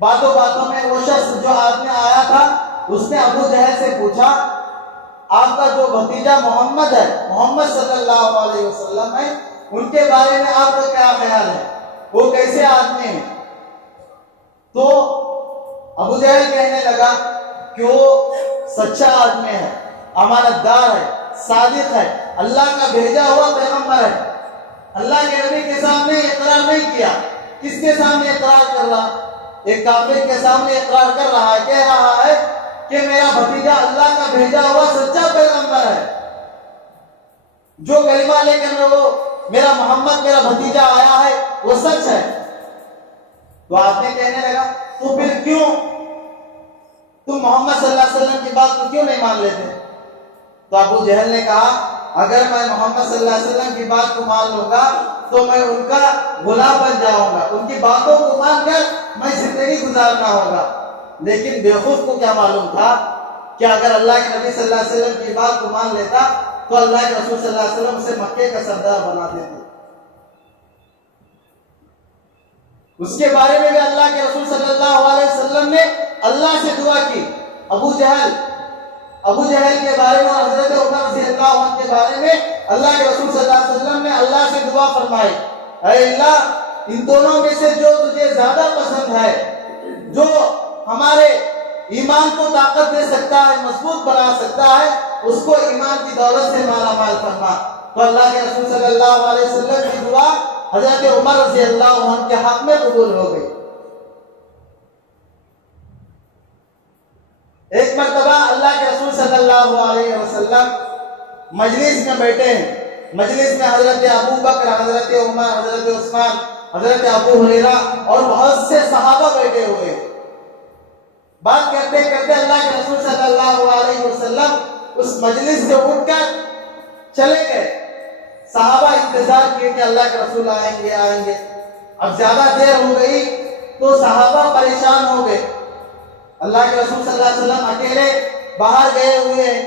باتوں میں وہ شخص جو آدمی آیا تھا اس نے ابو جہل سے پوچھا آپ کا جو بھتیجا محمد ہے، محمد صلی اللہ علیہ وسلم ہے، ان کے بارے میں آپ کا کیا خیال ہے، وہ کیسے آدمی ہیں؟ تو ابو جہل کہنے لگا کہ وہ سچا آدمی ہے، امانت دار ہے، صادق ہے، اللہ کا بھیجا ہوا پیغمبر ہے. اللہ کے نبی کے سامنے اقرار نہیں کیا. کس کے سامنے اقرار کر رہا؟ ایک کافر کے سامنے اقرار کر رہا ہے، کہہ رہا ہے کہ میرا بھتیجا اللہ کا بھیجا ہوا سچا پیغمبر ہے. جو کلمہ لے کر وہ میرا محمد میرا بھتیجا آیا ہے وہ سچ ہے. تو آپ نے کہنے لگا تو پھر کیوں تم محمد صلی اللہ علیہ وسلم کی بات کو کیوں نہیں مان لیتے؟ تو ابو جہل نے کہا اگر میں محمد صلی اللہ علیہ وسلم کی بات کو مان لوں گا تو میں ان کا غلام بن جاؤں گا، ان کی باتوں کو مان کر میں زندگی گزارنا ہوگا. لیکن بیوقوف کو کیا معلوم تھا کہ اگر اللہ کے نبی صلی اللہ علیہ وسلم کی بات کو مان لیتا تو اللہ کے رسول صلی اللہ علیہ وسلم اسے مکے کا سردار بنا دیتے. اس کے بارے میں بھی اللہ کے رسول صلی اللہ علیہ وسلم نے اللہ سے دعا کی. ابو جہل کے بارے میں، حضرت عمر رضی اللہ عنہ کے بارے میں اللہ کے رسول صلی اللہ علیہ وسلم نے اللہ سے دعا فرمائی، اے اللہ ان دونوں میں سے جو تجھے زیادہ پسند ہے، جو ہمارے ایمان کو طاقت دے سکتا ہے، مضبوط بنا سکتا ہے، اس کو ایمان کی دولت سے مالا مال فرما. تو اللہ کے رسول صلی اللہ علیہ وسلم کی دعا حضرت عمر رضی اللہ عنہ کے حق میں قبول ہو گئی. ایک مرتبہ اللہ کے رسول صلی اللہ علیہ وسلم مجلس میں بیٹھے ہیں. مجلس میں حضرت ابو بکر، حضرت عمر، حضرت عثمان، حضرت ابو ہریرہ اور بہت سے صحابہ بیٹھے ہوئے ہیں. بات کرتے کرتے اللہ کے رسول صلی اللہ علیہ وسلم اس مجلس سے اٹھ کر چلے گئے. صحابہ انتظار کیے کہ اللہ کے رسول آئیں گے. اب زیادہ دیر ہو گئی تو صحابہ پریشان ہو گئے. اللہ کے رسول صلی اللہ علیہ وسلم اکیلے باہر گئے ہوئے ہیں.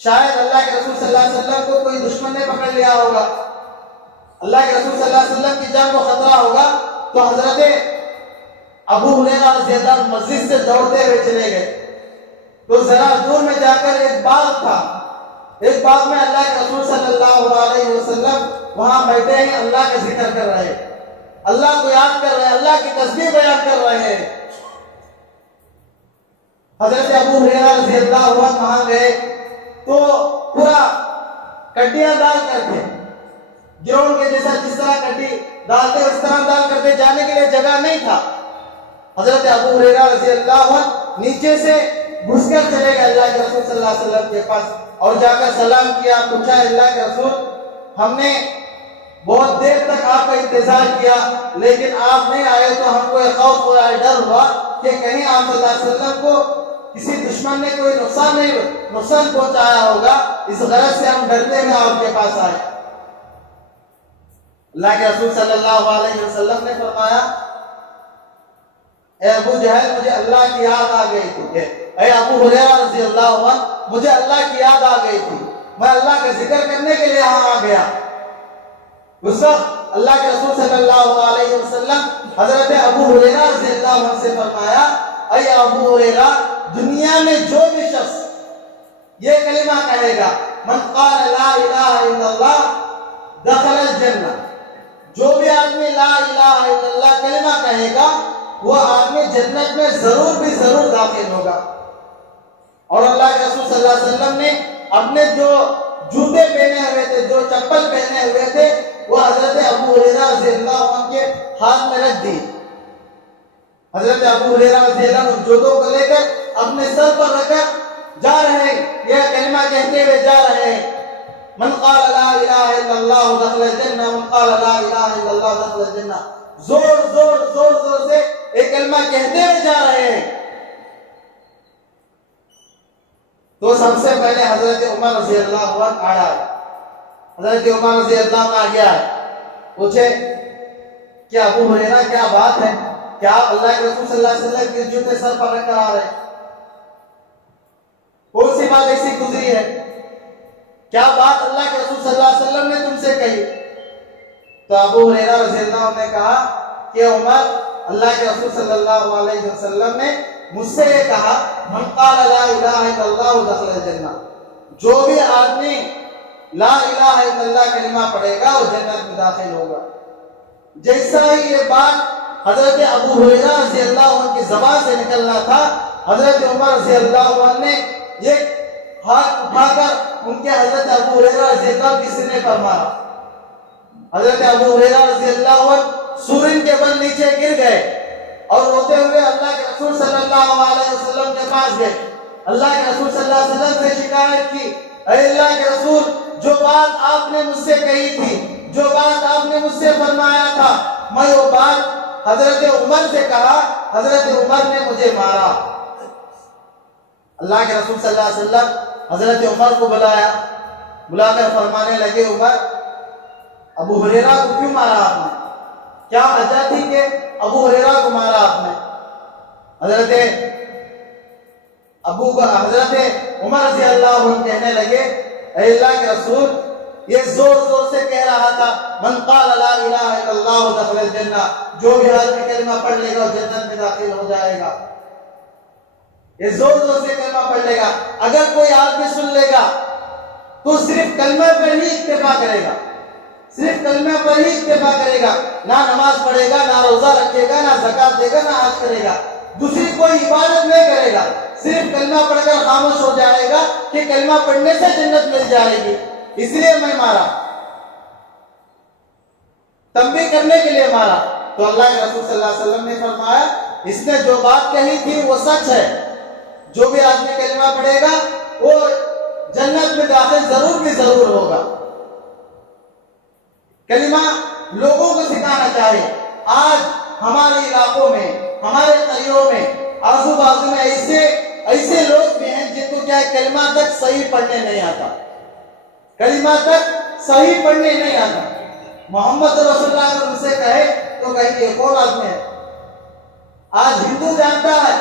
شاید اللہ کے رسول صلی اللہ علیہ وسلم کو کوئی دشمن نے پکڑ لیا ہوگا، اللہ کے رسول صلی اللہ علیہ وسلم کی جان کو خطرہ ہوگا. تو حضرت ابو ہریرہ رضی اللہ عنہ مسجد سے دوڑتے ہوئے چلے گئے. تو ذرا دور میں جا کر ایک باغ تھا. ایک باغ میں اللہ کے رسول صلی اللہ علیہ وسلم وہاں بیٹھے ہیں، اللہ کا ذکر کر رہے ہیں، اللہ کو یاد کر رہے ہیں، اللہ کی تسبیح بیان کر رہے ہیں. حضرت ابو ہریرہ رضی اللہ عنہ وہاں گئے تو پورا کٹیاں ڈال کر کے، گراؤنڈ کے جیسا جس طرح کٹی ڈالتے اس طرح ڈال کرتے، جانے کے لیے جگہ نہیں تھا. حضرت ابو ہریرہ رضی اللہ عنہ نیچے سے گھس کر چلے گئے اللہ کے رسول صلی اللہ علیہ وسلم کے پاس اور جا کر سلام کیا. پوچھا اللہ کے رسول ہم نے بہت دیر تک آپ کا انتظار کیا لیکن آپ نہیں آئے تو ہم کو خوف ہو رہا ہے، ڈر ہوا کہ کہیں آپ صلی اللہ علیہ وسلم کو کسی دشمن نے کوئی نقصان پہنچایا ہوگا، اس غرض سے ہم ڈرتے ہیں آپ کے پاس آئے. اللہ کے رسول صلی اللہ علیہ وسلم نے فرمایا، اے ابو جہل مجھے اللہ کی یاد آ گئی تھی. اے ابو ہریرہ رضی اللہ عنہ مجھے اللہ کی یاد آ گئی تھی، میں اللہ کا ذکر کرنے کے لیے یہاں آ گیا. اس وقت اللہ کے رسول صلی اللہ علیہ وسلم حضرت ابو ہریرہ رضی اللہ عنہ سے فرمایا، اے ابو ہریرہ دنیا میں جو بھی شخص یہ کلمہ کہے گا، من قال لا الہ الا اللہ دخل الجنہ، جو بھی آدمی لا الہ الا اللہ کلمہ کہے گا وہ آدمی جنت میں ضرور داخل ہوگا. اور اللہ کے رسول صلی اللہ علیہ وسلم نے اپنے جو جوتے پہنے ہوئے تھے، جو چپل پہنے ہوئے تھے، وہ حضرت ابو ہریرہ رضی اللہ عنہ کے ہاتھ میں رکھ دی. حضرت ابو ہریرہ رضی اللہ عنہ جوتوں کو لے کر اپنے سر پر رکھ کر جا رہے ہیں، یہ کلمہ کہتے ہوئے جا رہے ہیں، من قال لا الہ الا اللہ دخل الجنہ، من قال لا الہ الا اللہ دخل الجنہ. زور سے ایک کلمہ کہتے ہوئے جا رہے ہیں. تو سب سے پہلے حضرت عمر رضی اللہ عنہ آیا. حضرت عمر رضی اللہ عنہ آگے آئے، پوچھے کہ ابو ہریرہ کیا بات ہے، کیا آپ اللہ کے رسول صلی اللہ علیہ وسلم کے جوتے سر پر رکھ کر آ رہے ہیں؟ کون سی بات ایسی گزری ہے؟ کیا بات اللہ کے رسول صلی اللہ علیہ وسلم نے تم سے کہی؟ تو ابو ہریرہ رضی اللہ عنہ نے کہا کہ عمر، اللہ کے رسول صلی اللہ علیہ وسلم نے مجھ سے یہ کہا، من قال لا الہ الا اللہ دخل الجنہ، جو بھی آدمی لا الہ الا اللہ کلمہ پڑھے گا وہ جنت میں داخل ہوگا. جیسا ہی یہ بات حضرت ابو ہریرہ رضی اللہ عنہ کی زبان سے نکلنا تھا، حضرت عمر رضی اللہ عنہ نے ایک ہاتھ اٹھا کر ان کے حضرت ابو ہریرہ رضی اللہ عنہ کی سینے پر مارا. حضرت ابو ہریرہ رضی اللہ عنہ سورن کے بل نیچے گر گئے اور روتے ہوئے اللہ کے رسول صلی اللہ علیہ وسلم کے پاس گئے. اللہ کے رسول صلی اللہ علیہ وسلم سے شکایت کی، اے اللہ کے رسول جو بات آپ نے مجھ سے کہی تھی، جو بات آپ نے مجھ سے فرمایا تھا، میں وہ بات حضرت عمر سے کہا، حضرت عمر نے مجھے مارا. اللہ کے رسول صلی اللہ علیہ وسلم حضرت عمر کو بلا کر فرمانے لگے، عمر ابو ہریرہ کو کیوں مارا آپ نے؟ کیا وجہ تھی کہ ابو ہریرہ کو مارا آپ نے؟ حضرت عمر رضی اللہ عنہ کہنے لگے، اے اللہ کے رسول یہ زور زور سے کہہ رہا تھا من قال لا الہ الا اللہ دخل الجنہ، جو بھی آدمی کلمہ پڑھ لے گا وہ جنت میں داخل ہو جائے گا. یہ زور زور سے کلمہ پڑھ لے گا. اگر کوئی آدمی سن لے گا تو صرف کلمہ پر ہی اکتفا کرے گا، صرف کلمہ پر ہی اکتفا کرے گا، نہ نماز پڑھے گا، نہ روزہ رکھے گا، نہ زکات دے گا، نہ حج کرے گا، دوسری کوئی عبادت نہیں کرے گا، صرف کلمہ پڑھ کر خاموش ہو جائے گا کہ کلمہ پڑھنے سے جنت مل جائے گی اس لیے میں مارا، تنبیہ کرنے کے لیے مارا. تو اللہ کے رسول صلی اللہ علیہ وسلم نے فرمایا اس نے جو بات کہی تھی وہ سچ ہے، جو بھی آدمی کلمہ پڑھے گا وہ جنت میں داخل ضرور بھی ضرور ہوگا. کلمہ لوگوں کو سکھانا چاہیے. آج ہمارے علاقوں میں، ہمارے قریوں میں، آزو بازو میں ایسے لوگ بھی ہیں جن کو کیا کلمہ تک صحیح پڑھنے نہیں آتا، کلمہ تک صحیح پڑھنے نہیں آتا. محمد رسول اللہ اگر ان سے کہے تو کہیں یہ کون آدمی ہے؟ آج ہندو جانتا ہے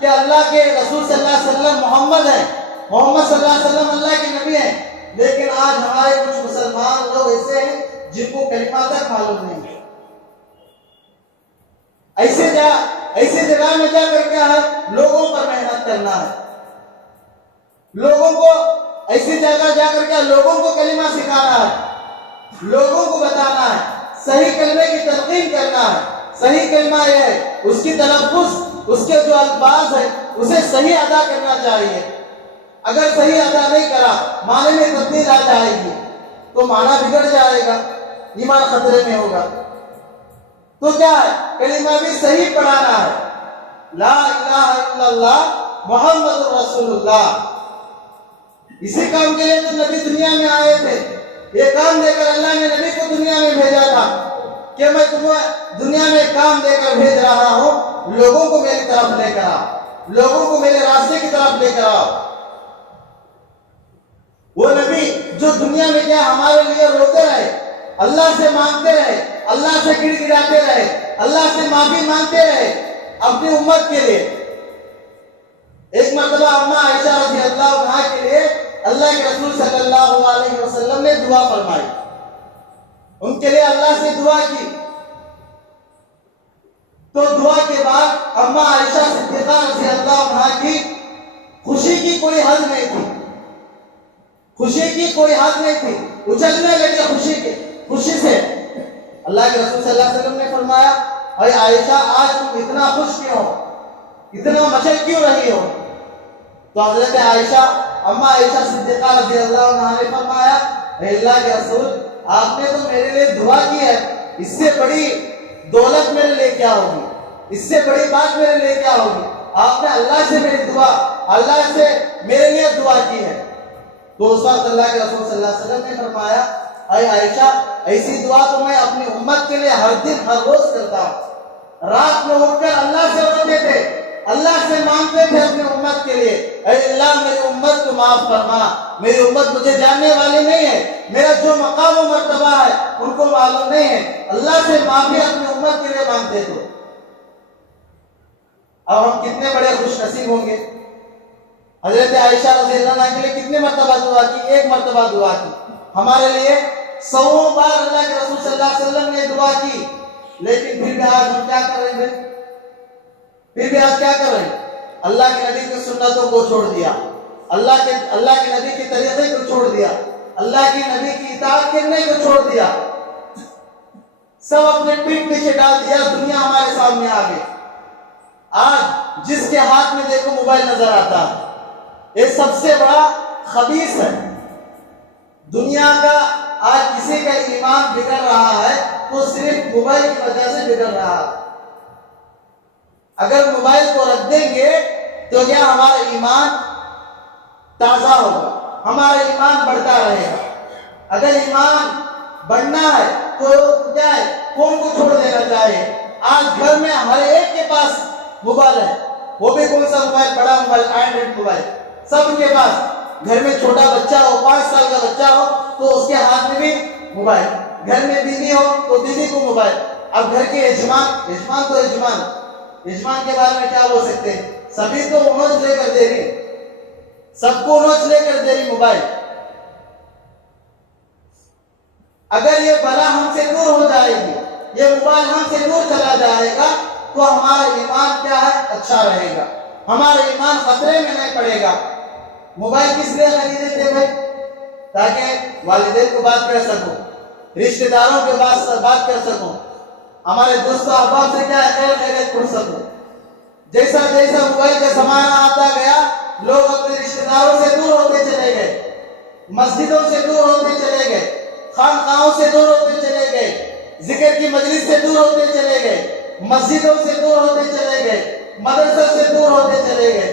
کہ اللہ کے رسول صلی اللہ علیہ وسلم محمد ہیں، محمد صلی اللہ علیہ وسلم اللہ کے نبی ہیں، لیکن آج ہمارے کچھ مسلمان لوگ ایسے ہیں جن کو کلمہ تک معلوم نہیں ہے. ایسے جگہ میں جا کر کیا ہے لوگوں پر محنت کرنا ہے، لوگوں کو ایسی جگہ جا کر کیا لوگوں کو کلمہ سکھانا ہے، لوگوں کو بتانا ہے، صحیح کلمے کی تلقین کرنا ہے. صحیح کلمہ یہ ہے اس کی تلفظ، اس کے جو الفاظ ہیں اسے صحیح ادا کرنا چاہیے. اگر صحیح ادا نہیں کرا معنی میں تبدیل آ جائے گی تو معنی بگڑ جائے گا، ایمان خطرے میں ہوگا. تو کیا ہے کلمہ بھی صحیح پڑھانا ہے. لا الہ الا اللہ محمد رسول اللہ. اسی کام کے لیے تو نبی دنیا میں آئے تھے. یہ کام دے کر اللہ نے نبی کو دنیا میں بھیجا تھا کہ میں تمہیں دنیا میں کام دے کر بھیج رہا ہوں، لوگوں کو میری طرف لے کر آؤ، لوگوں کو میرے راستے کی طرف لے کر آؤ. وہ نبی جو دنیا میں کیا ہمارے لیے روتے رہے، اللہ سے مانگتے رہے، اللہ سے گڑ گڑاتے رہے، اللہ سے معافی مانگتے رہے اپنی امت کے لیے. ایک مرتبہ اماں عائشہ رضی اللہ عنہا کے لیے اللہ کے رسول صلی اللہ علیہ وسلم نے دعا فرمائی، ان کے لیے اللہ سے دعا کی. تو دعا کے بعد اماں عائشہ صدیقہ رضی اللہ عنہا کی خوشی کی کوئی حد نہیں تھی، خوشی کی کوئی حد نہیں تھی، اچھلنے لگے خوشی سے. اللہ کے رسول صلی اللہ علیہ وسلم نے فرمایا اے عائشہ آج تم اتنا خوش کیوں ہو، اتنا مچل کیوں رہی ہو؟ تو حضرت عائشہ اما عائشہ صدیقہ رضی اللہ عنہا نے فرمایا اے اللہ کے رسول آپ نے تو میرے لیے دعا کی ہے، اس سے بڑی دولت میرے لیے کیا ہوگی، اس سے بڑی بات میرے لیے کیا ہوگی؟ آپ نے اللہ سے میری دعا، اللہ سے میرے لیے دعا کی ہے. تو اس وقت اللہ کے رسول صلی اللہ علیہ وسلم نے فرمایا اے عائشہ ایسی دعا تو میں اپنی امت کے لیے ہر دن ہر روز کرتا ہوں. رات میں اٹھ کر اللہ سے روتے تھے، اللہ سے مانگتے تھے اپنی امت کے لیے اے اللہ میری امت کو معاف فرما، میری امت مجھے جاننے والی نہیں ہے، میرا جو مقام و مرتبہ ہے ان کو معلوم نہیں ہے. اللہ سے معافی اپنی امت کے لیے مانگتے تھے. اب ہم کتنے بڑے خوش نصیب ہوں گے. حضرت عائشہ رضی اللہ عنہا کے لیے کتنے مرتبہ دعا کی؟ ایک مرتبہ دعا کی. ہمارے لیے 100 بار اللہ کے رسول صلی اللہ علیہ وسلم نے دعا کی، لیکن پھر بھی آج ہم کیا کر رہے ہیں؟ پھر بھی آج کیا کر رہے ہیں؟ اللہ کے نبی کی سنتوں کو چھوڑ دیا، اللہ کے نبی کے طریقے کو چھوڑ دیا، اللہ کے نبی کی اطاعت کرنے کو چھوڑ دیا، سب اپنے پیٹ پیچھے ڈال دیا. دنیا ہمارے سامنے آ گئی. آج جس کے ہاتھ میں دیکھو موبائل نظر آتا ہے، یہ سب سے بڑا خبیث ہے. دنیا کا آج کسی کا ایمان بگڑ رہا ہے تو صرف موبائل کی وجہ سے بگڑ رہا ہے. اگر موبائل کو رکھ دیں گے تو کیا ہمارا ایمان تازہ ہوگا، ہمارا ایمان بڑھتا رہے گا. اگر ایمان بڑھنا ہے تو کیا ہے فون کو چھوڑ دینا چاہیے. آج گھر میں ہر ایک کے پاس موبائل ہے، وہ بھی کون سا موبائل؟ بڑا موبائل، اینڈرائڈ موبائل سب کے پاس. گھر میں چھوٹا بچہ ہو، 5 سال کا بچہ ہو تو اس کے ہاتھ میں بھی موبائل، گھر میں بیوی ہو تو بیوی کو موبائل. اب گھر کے یجمان کے بارے میں کیا بول سکتے ہیں؟ سبھی تو انوچ لے کر دے رہی، سب کو انوچ لے کر دے رہی موبائل. اگر یہ بلا ہم سے دور ہو جائے گی، یہ موبائل ہم سے دور چلا جائے گا، تو ہمارا ایمان کیا ہے؟ اچھا رہے گا، ہمارا ایمان خطرے میں نہیں پڑے گا۔ موبائل کس لیے خریدے تھے بھائی؟ تاکہ والدین کو بات کر سکوں، رشتہ داروں کے بات کر سکوں، ہمارے دوست و احباب سے کیا خیر خیریت پوچھ سکوں۔ جیسا جیسا موبائل کا زمانہ آتا گیا، لوگ اپنے رشتہ داروں سے دور ہوتے چلے گئے، مسجدوں سے دور ہوتے چلے گئے، خانقاہوں سے دور ہوتے چلے گئے، ذکر کی مجلس سے دور ہوتے چلے گئے، مسجدوں سے دور ہوتے چلے گئے، مدرسہ سے دور ہوتے چلے گئے۔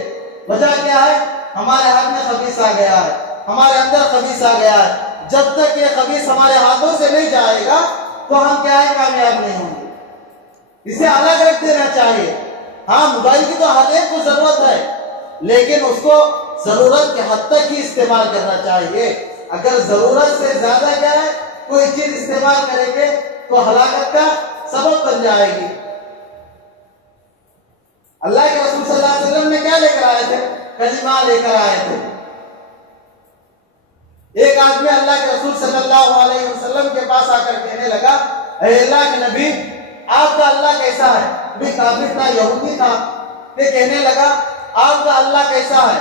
وجہ کیا ہے؟ ہمارے ہاتھ میں خبیث آ گیا ہے، ہمارے اندر خبیث آ گیا ہے۔ جب تک یہ خبیث ہمارے ہاتھوں سے نہیں جائے گا تو ہم کیا ہے؟ کامیاب نہیں ہوں گے۔ اسے الگ رکھ دینا چاہیے۔ ہاں، موبائل کی تو ہر ایک کو ضرورت ہے، لیکن اس کو ضرورت کے حد تک ہی استعمال کرنا چاہیے۔ اگر ضرورت سے زیادہ کیا ہے کوئی چیز استعمال کریں گے تو ہلاکت کا سبب بن جائے گی۔ اللہ کے رسول صلی اللہ علیہ وسلم نے کیا لے کر آئے تھے؟ کلمہ لے کر آئے تھے۔ ایک آدمی اللہ کے رسول صلی اللہ علیہ وسلم کے پاس آ کر کہنے لگا، اے اللہ کے نبی، آپ کا اللہ کیسا ہے؟ بھی کافر تھا، یہودی تھا، یہ کہنے لگا آپ کا اللہ کیسا ہے؟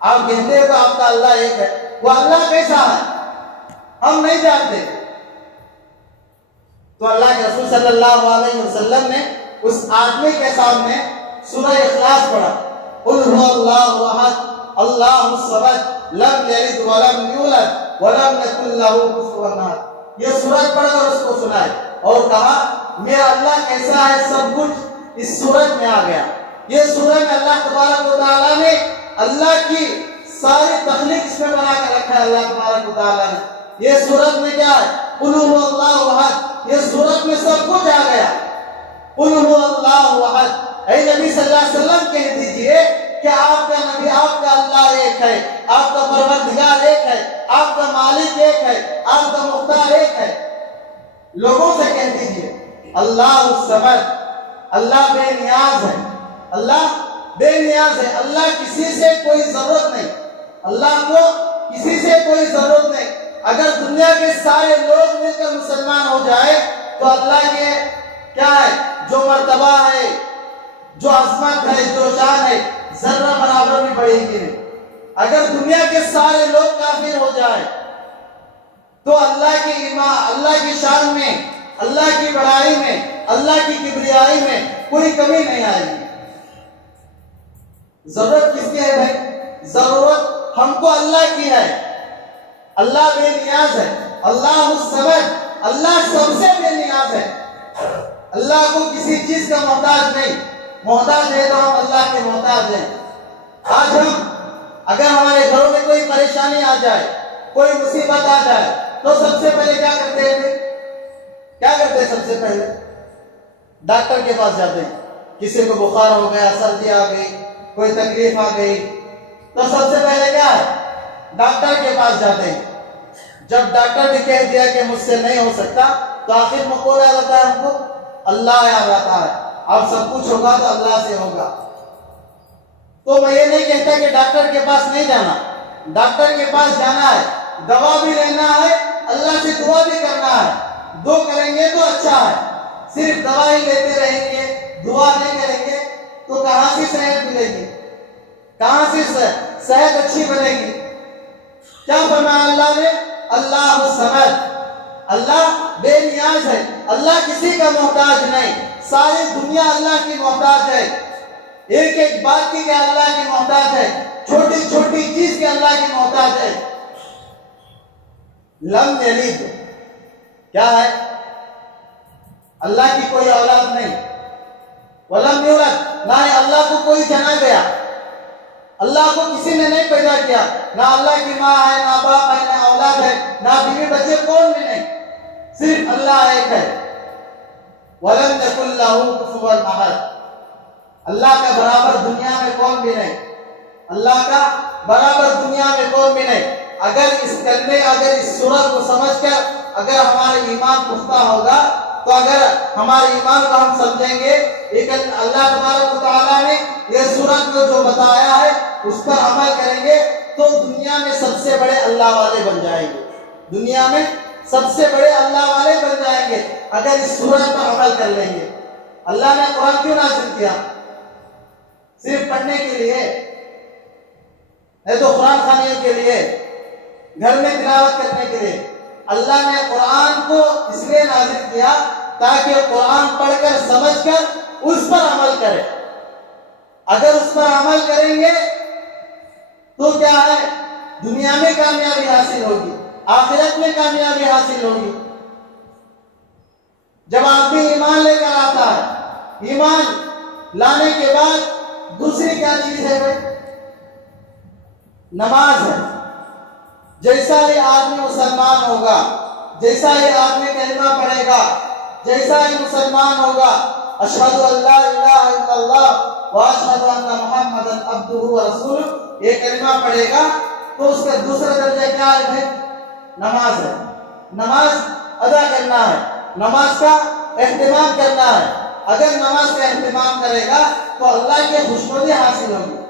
آپ کہتے ہیں کہ آپ کا اللہ ایک ہے، وہ اللہ کیسا ہے ہم نہیں جانتے۔ تو اللہ کے رسول صلی اللہ علیہ وسلم نے اس آدمی کے سامنے سورہ اخلاص پڑھا، قل هو اللہ احد اللہ الصمد لم یلد ولم یولد ولم یکن له کفوا احد۔ یہ سورت پڑھ کر اس کو سنائے اور کہا میرا اللہ کیسا ہے، سب کچھ اس سورت میں آ گیا۔ یہ سورت میں اللہ تبارک و تعالیٰ نے اللہ کی ساری تخلیق اس میں بنا کر رکھا ہے۔ اللہ تبارک و تعالیٰ نے یہ سورت میں کیا ہے؟ قل هو اللہ احد، یہ سورت میں سب کچھ آ گیا۔ قل هو اللہ احد، اے نبی صلی اللہ علیہ وسلم کہہ دیجئے کہ آپ کا نبی، آپ کا اللہ ایک ہے، آپ کا پروردگار ایک ہے، آپ کا مالک ایک ہے، آپ کا مختار ایک ہے۔ لوگوں سے کہہ دیجئے اللہ الصمد، اللہ بے نیاز ہے، اللہ بے نیاز ہے، اللہ کسی سے کوئی ضرورت نہیں، اللہ کو کسی سے کوئی ضرورت نہیں۔ اگر دنیا کے سارے لوگ مل کر مسلمان ہو جائے تو اللہ کے کیا ہے؟ جو مرتبہ ہے، جو عظمت ہے، جو شان ہے، ذرہ برابر بھی بڑھے گی نہیں۔ اگر دنیا کے سارے لوگ کافر ہو جائے تو اللہ کی ایمان، اللہ کی شان میں، اللہ کی بڑائی میں، اللہ کی کبریائی میں کوئی کمی نہیں آئے گی۔ ضرورت کس کی ہے بھائی؟ ضرورت ہم کو اللہ کی ہے۔ اللہ بے نیاز ہے، اللہ الصمد، اللہ سب سے بے نیاز ہے۔ اللہ کو کسی چیز کا محتاج نہیں، محتاج ہے تو ہم اللہ کے محتاج ہیں۔ آج ہم اگر ہمارے گھروں میں کوئی پریشانی آ جائے، کوئی مصیبت آ جائے تو سب سے پہلے کیا کرتے ہیں؟ کیا کرتے ہیں؟ سب سے پہلے ڈاکٹر کے پاس جاتے ہیں۔ کسی کو بخار ہو گیا، سردی آ گئی، کوئی تکلیف آ گئی تو سب سے پہلے کیا ہے؟ ڈاکٹر کے پاس جاتے ہیں۔ جب ڈاکٹر نے کہہ دیا کہ مجھ سے نہیں ہو سکتا تو آخر میں کون یاد آتا ہے ہم کو؟ اللہ یاد آتا ہے۔ اب سب کچھ ہوگا تو اللہ سے ہوگا۔ تو میں یہ نہیں کہتا کہ ڈاکٹر کے پاس نہیں جانا، ڈاکٹر کے پاس جانا ہے، دوا بھی لینا ہے، اللہ سے دعا بھی کرنا ہے۔ دو کریں گے تو اچھا ہے، صرف دوا ہی لیتے رہیں گے، دعا نہیں کریں گے تو کہاں سے صحت ملے گی؟ کہاں سے صحت اچھی بنے گی؟ کیا فرمایا اللہ نے؟ اللہ الصمد، اللہ بے نیاز ہے، اللہ کسی کا محتاج نہیں۔ ساری دنیا اللہ کی محتاج ہے، ایک ایک بات کی کہ اللہ کی محتاج ہے، چھوٹی چھوٹی چیز کے اللہ کی محتاج ہے۔ لم یلد کیا ہے؟ اللہ کی کوئی اولاد نہیں، ولم یولد، نہ اللہ کو کوئی جنا گیا، اللہ کو کسی نے نہیں پیدا کیا، نہ اللہ کی ماں ہے، نہ باپ ہے، نہ اولاد ہے، نہ بیوی بچے، کون بھی نہیں، صرف اللہ ایک ہے۔ وَلَمْ يَكُنْ لَهُ كُفُوًا أَحَدٌ، اللہ کا برابر دنیا میں کون بھی نہیں، اللہ کا برابر دنیا میں کون بھی نہیں۔ اگر اس سورت کو سمجھ کر اگر ہمارا ایمان پختہ ہوگا تو اگر ہمارے ایمان کو ہم سمجھیں گے، لیکن اللہ تبارک و تعالیٰ نے یہ سورت کو جو بتایا ہے اس پر عمل کریں گے تو دنیا میں سب سے بڑے اللہ والے بن جائیں گے، دنیا میں سب سے بڑے اللہ والے بن جائیں گے اگر اس سورت پر عمل کر لیں گے۔ اللہ نے قرآن کیوں نازل کیا؟ صرف پڑھنے کے لیے ہے تو قرآن خوانیوں کے لیے، گھر میں تلاوت کرنے کے لیے؟ اللہ نے قرآن کو اس لیے نازل کیا تاکہ قرآن پڑھ کر سمجھ کر اس پر عمل کرے۔ اگر اس پر عمل کریں گے تو کیا ہے؟ دنیا میں کامیابی حاصل ہوگی، آخرت میں کامیابی حاصل ہوگی۔ جب آدمی ایمان لے کر آتا ہے، ایمان لانے کے بعد دوسری کیا چیز ہے بھائی؟ نماز ہے۔ جیسا ہی آدمی مسلمان ہوگا، جیسا ہی آدمی کلمہ پڑھے گا، جیسا ہی مسلمان ہوگا، اشہد ان لا الہ الا اللہ واشہد ان محمدا عبدہ ورسولہ، یہ کلمہ پڑھے گا تو اس کا دوسرا درجہ کیا ہے بھائی؟ نماز ہے۔ نماز ادا کرنا ہے، نماز کا اہتمام کرنا ہے۔ اگر نماز کا اہتمام کرے گا تو اللہ کی خوشنودی حاصل ہوگی۔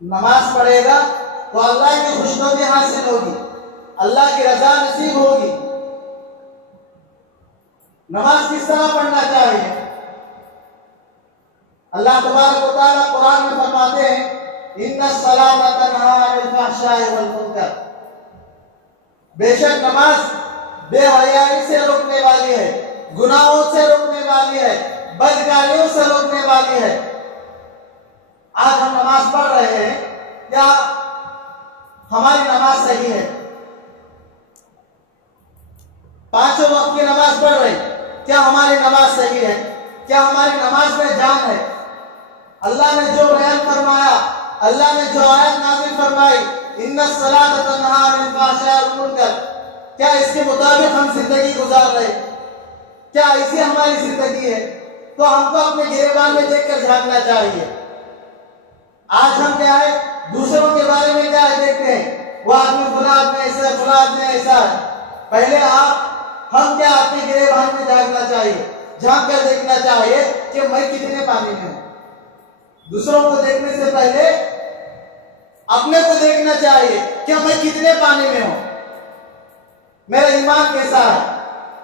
نماز پڑھے گا تو اللہ کی خوشنودی حاصل ہوگی، اللہ کی رضا نصیب ہوگی۔ نماز کس طرح پڑھنا چاہیے؟ اللہ تبارک و تعالیٰ قرآن میں فرماتے ہیں ان الصلاۃ تنہی عن الفحشاء والمنکر، بے شک نماز بے حیائی سے روکنے والی ہے، گناہوں سے روکنے والی ہے، بدکاریوں سے روکنے والی ہے۔ آج ہم نماز پڑھ رہے ہیں، کیا ہماری نماز صحیح ہے؟ پانچوں وقت کی نماز پڑھ رہے ہیں، کیا ہماری نماز صحیح ہے؟ کیا ہماری نماز میں جان ہے؟ اللہ نے جو بیان فرمایا، اللہ نے جو آیت نازل فرمائی ان الصلاۃ تنہی عن الفحشاء والمنکر، کیا اس کے مطابق ہم زندگی گزار رہے؟ کیا ایسی ہماری زندگی ہے؟ تو ہم کو اپنے گریبان میں دیکھ کر جھانکنا چاہیے۔ آج ہم کیا ہے؟ دوسروں کے بارے میں کیا ہے دیکھتے ہیں، وہ آدمی فلاں آدمی ایسا ہے، فلاں آدمی ایسا ہے۔ پہلے ہم کیا اپنے گریبان میں جھانکنا چاہیے، جھانک کر دیکھنا چاہیے کہ میں کتنے پانی میں ہوں۔ دوسروں کو دیکھنے سے پہلے اپنے کو دیکھنا چاہیے کہ میں کتنے پانی میں ہوں، میرا ایمان کیسا ہے۔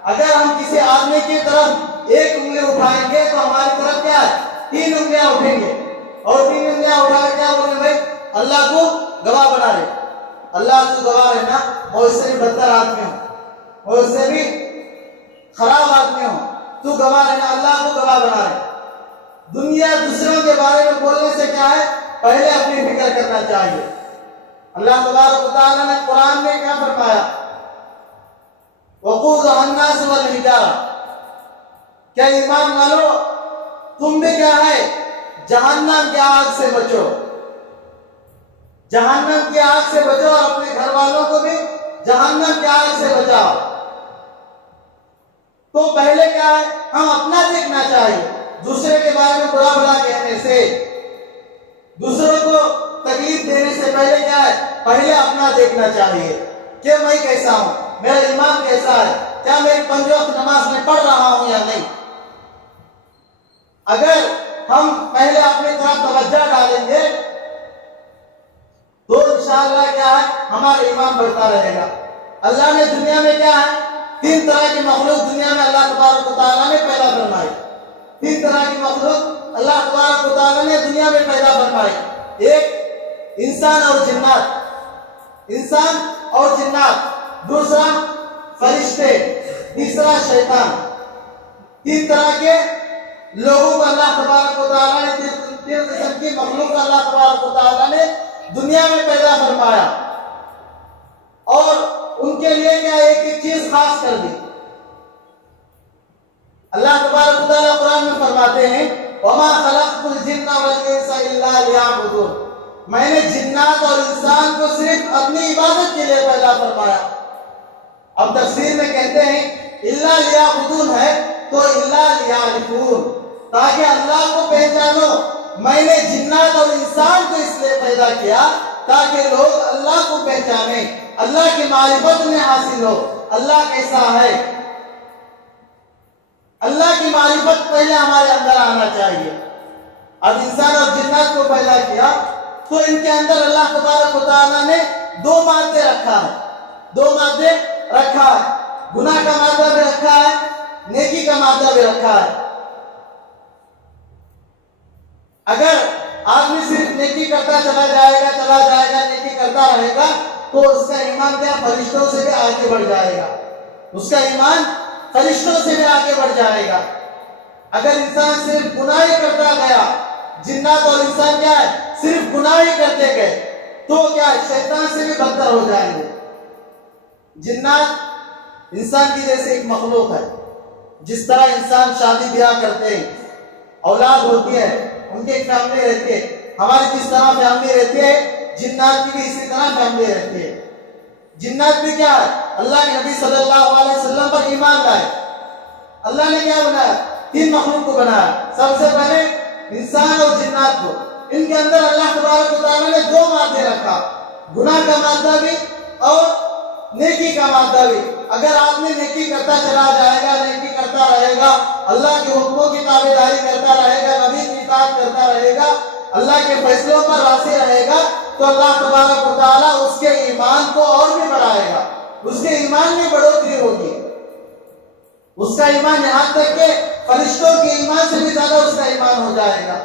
اگر ہم کسی آدمی کی طرف ایک انگلی اٹھائیں گے تو ہماری طرف کیا ہے؟ 3 انگلیاں اٹھیں گے، اور 3 انگلیاں اٹھا کر کیا بولیں بھائی؟ اللہ کو گواہ بنا رہے، اللہ کو گواہ رہنا، اور اس سے بھی بدتر آدمی ہوں، اور اس سے بھی خراب آدمی ہوں، تو گواہ رہنا، اللہ کو گواہ بنا رہے۔ دنیا دوسروں کے بارے میں بولنے سے کیا ہے؟ پہلے اپنی فکر کرنا چاہیے۔ اللہ تبارک و تعالیٰ نے قرآن میں کیا فرمایا؟ وقودها الناس والحجارہ، کیا ایمان والو تم بھی کیا ہے؟ جہنم کی آگ سے بچو، جہنم کی آگ سے بچو، اور اپنے گھر والوں کو بھی جہنم کی آگ سے بچاؤ۔ تو پہلے کیا ہے؟ ہم اپنا دیکھنا چاہیے، دوسرے کے بارے میں برا بھلا کہنے سے، دوسروں کو تکلیف دینے سے پہلے کیا ہے؟ پہلے اپنا دیکھنا چاہیے کہ میں کیسا ہوں، میرا ایمان کیسا ہے، کیا میری 5 وقت نماز میں پڑھ رہا ہوں یا نہیں۔ اگر ہم پہلے اپنی طرف توجہ ڈالیں گے تو انشاءاللہ کیا ہے؟ ہمارا ایمان بڑھتا رہے گا۔ اللہ نے دنیا میں کیا ہے؟ 3 طرح کی مخلوق دنیا میں اللہ تبارک و تعالیٰ نے پیدا فرمائی۔ 3 طرح کی مخلوق اللہ تبارک و تعالیٰ نے دنیا میں پیدا فرمائی۔ ایک انسان اور جنات، انسان اور جنات، دوسرا فرشتے، تیسرا شیطان۔ 3 طرح کے لوگوں کو اللہ تبارک و تعالیٰ نے، 3 قسم کی مخلوق کو اللہ تبارک و تعالیٰ نے دنیا میں پیدا فرمایا، اور ان کے لیے کیا ایک ایک چیز خاص کر دی۔ اللہ تبارک و تعالیٰ قرآن میں فرماتے ہیں وَمَا خَلَقْتُ الْجِنَّ وَالْإِنسَ إِلَّا لِيَعْبُدُونَ، میں نے جنات اور انسان کو صرف اپنی عبادت کے لیے پیدا فرمایا۔ اب تفسیر میں کہتے ہیں إِلَّا لِيَعْبُدُونَ ہے تو إِلَّا لِيَعْرِفُونَ، تاکہ اللہ کو پہچانو۔ میں نے جنات اور انسان کو اس لیے پیدا کیا تاکہ لوگ اللہ کو پہچانیں، اللہ کی معرفت میں حاصل ہو، اللہ کیسا ہے۔ اللہ کی معرفت پہلے ہمارے اندر آنا چاہیے۔ اب انسان اور جنات کو پیدا کیا تو ان کے اندر اللہ تبارک و تعالیٰ نے دو مادے رکھا ہے، دو مادے رکھا ہے، گناہ کا مادہ بھی رکھا ہے، نیکی کا مادہ بھی رکھا ہے۔ اگر آدمی صرف نیکی کرتا چلا جائے گا، نیکی کرتا رہے گا تو اس کا ایمان کیا فرشتوں سے بھی آگے بڑھ جائے گا، اس کا ایمان فرشتوں سے بھی آگے بڑھ جائے گا۔ اگر انسان صرف گناہ ہی کرتا گیا، جنات اور انسان کیا ہے صرف گناہ ہی کرتے گئے تو کیا ہے شیطان سے بھی بدتر ہو جائیں گے۔ جنات انسان کی جیسے ایک مخلوق ہے، جس طرح انسان شادی بیاہ کرتے ہیں، اولاد ہوتی ہے، ان کی ایک فیملی رہتی ہے، ہماری جس طرح فیملی رہتی ہے جنات کی بھی اسی طرح فیملی رہتی ہے۔ جنات بھی کیا ہے اللہ کے نبی صلی اللہ علیہ وسلم پر ایمان لائے۔ اللہ نے کیا بنایا؟ تین مخلوق کو بنایا، سب سے پہلے انسان اور جنات کو۔ ان کے اندر اللہ تبارک و تعالیٰ نے دو مادے رکھا، گناہ کا مادہ بھی اور نیکی کا مادہ بھی۔ اگر آدمی نیکی کرتا چلا جائے گا، نیکی کرتا رہے گا، اللہ کے حکموں کی تابعداری کرتا رہے گا، نبی کی اطاعت کرتا رہے گا، اللہ کے فیصلوں پر راضی رہے گا تو اللہ تبارک و تعالیٰ اس کے ایمان کو اور بھی بڑھائے گا، اس کے ایمان میں بڑھوتری ہوگی۔ اس کا ایمان یہاں تک کہ فرشتوں کے ایمان سے بھی زیادہ اس کا ایمان ہو جائے گا۔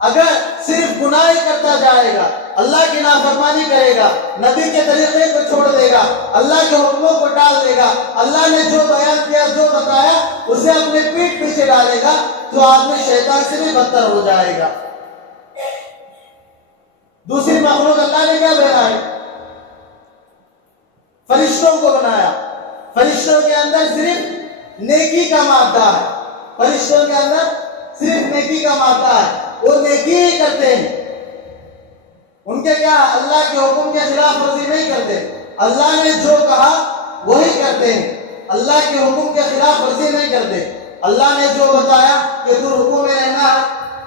اگر صرف گناہ ہی کرتا جائے گا، اللہ کی نافرمانی کرے گا، نبی کے طریقے کو چھوڑ دے گا، اللہ کے حکموں کو ٹال دے گا، اللہ نے جو بیان کیا جو بتایا اسے اپنے پیٹھ پیچھے ڈالے گا تو آدمی شیطان سے بھی بدتر ہو جائے گا۔ دوسری مخلوق اللہ نے کیا بنایا؟ فرشتوں کو بنایا۔ فرشتوں کے اندر صرف نیکی کا مادہ ہے، فرشتوں کے اندر صرف نیکی کا مادہ ہے، وہ نیکی ہی کرتے ہیں۔ ان کے کیا اللہ کے حکم کے خلاف ورزی نہیں کرتے، اللہ نے جو کہا وہی کرتے ہیں، اللہ کے حکم کے خلاف ورزی نہیں کرتے۔ اللہ نے جو بتایا کہ تو رکوع میں رہنا ہے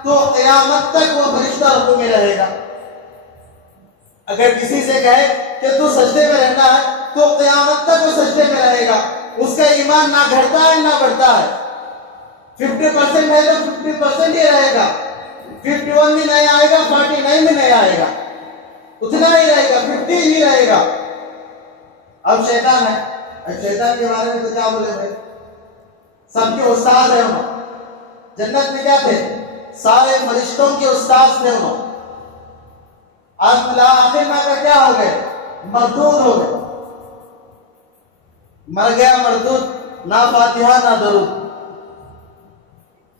تو قیامت تک وہ فرشتہ رکوع میں رہے گا۔ اگر کسی سے کہے کہ تو سجدے میں رہنا ہے تو قیامت تک وہ سجدے میں رہے گا، اس کا ایمان نہ گھٹتا ہے نہ بڑھتا ہے۔ 50% ہے تو 50% ہی رہے گا، 51 بھی نہیں آئے گا، 49 بھی نہیں آئے گا، اتنا ہی رہے گا، 50 ہی رہے گا۔ اب شیطان ہے، اب شیطان کے بارے میں تو کیا بولے بھائی، سب کے استاد ہیں انہوں۔ جنت میں کیا تھے؟ سارے فرشتوں کے استاد تھے انہوں۔ آخر میں کیا ہو گئے؟ مردود ہو گئے، مر گیا مردود، نہ فاتحہ نہ درود۔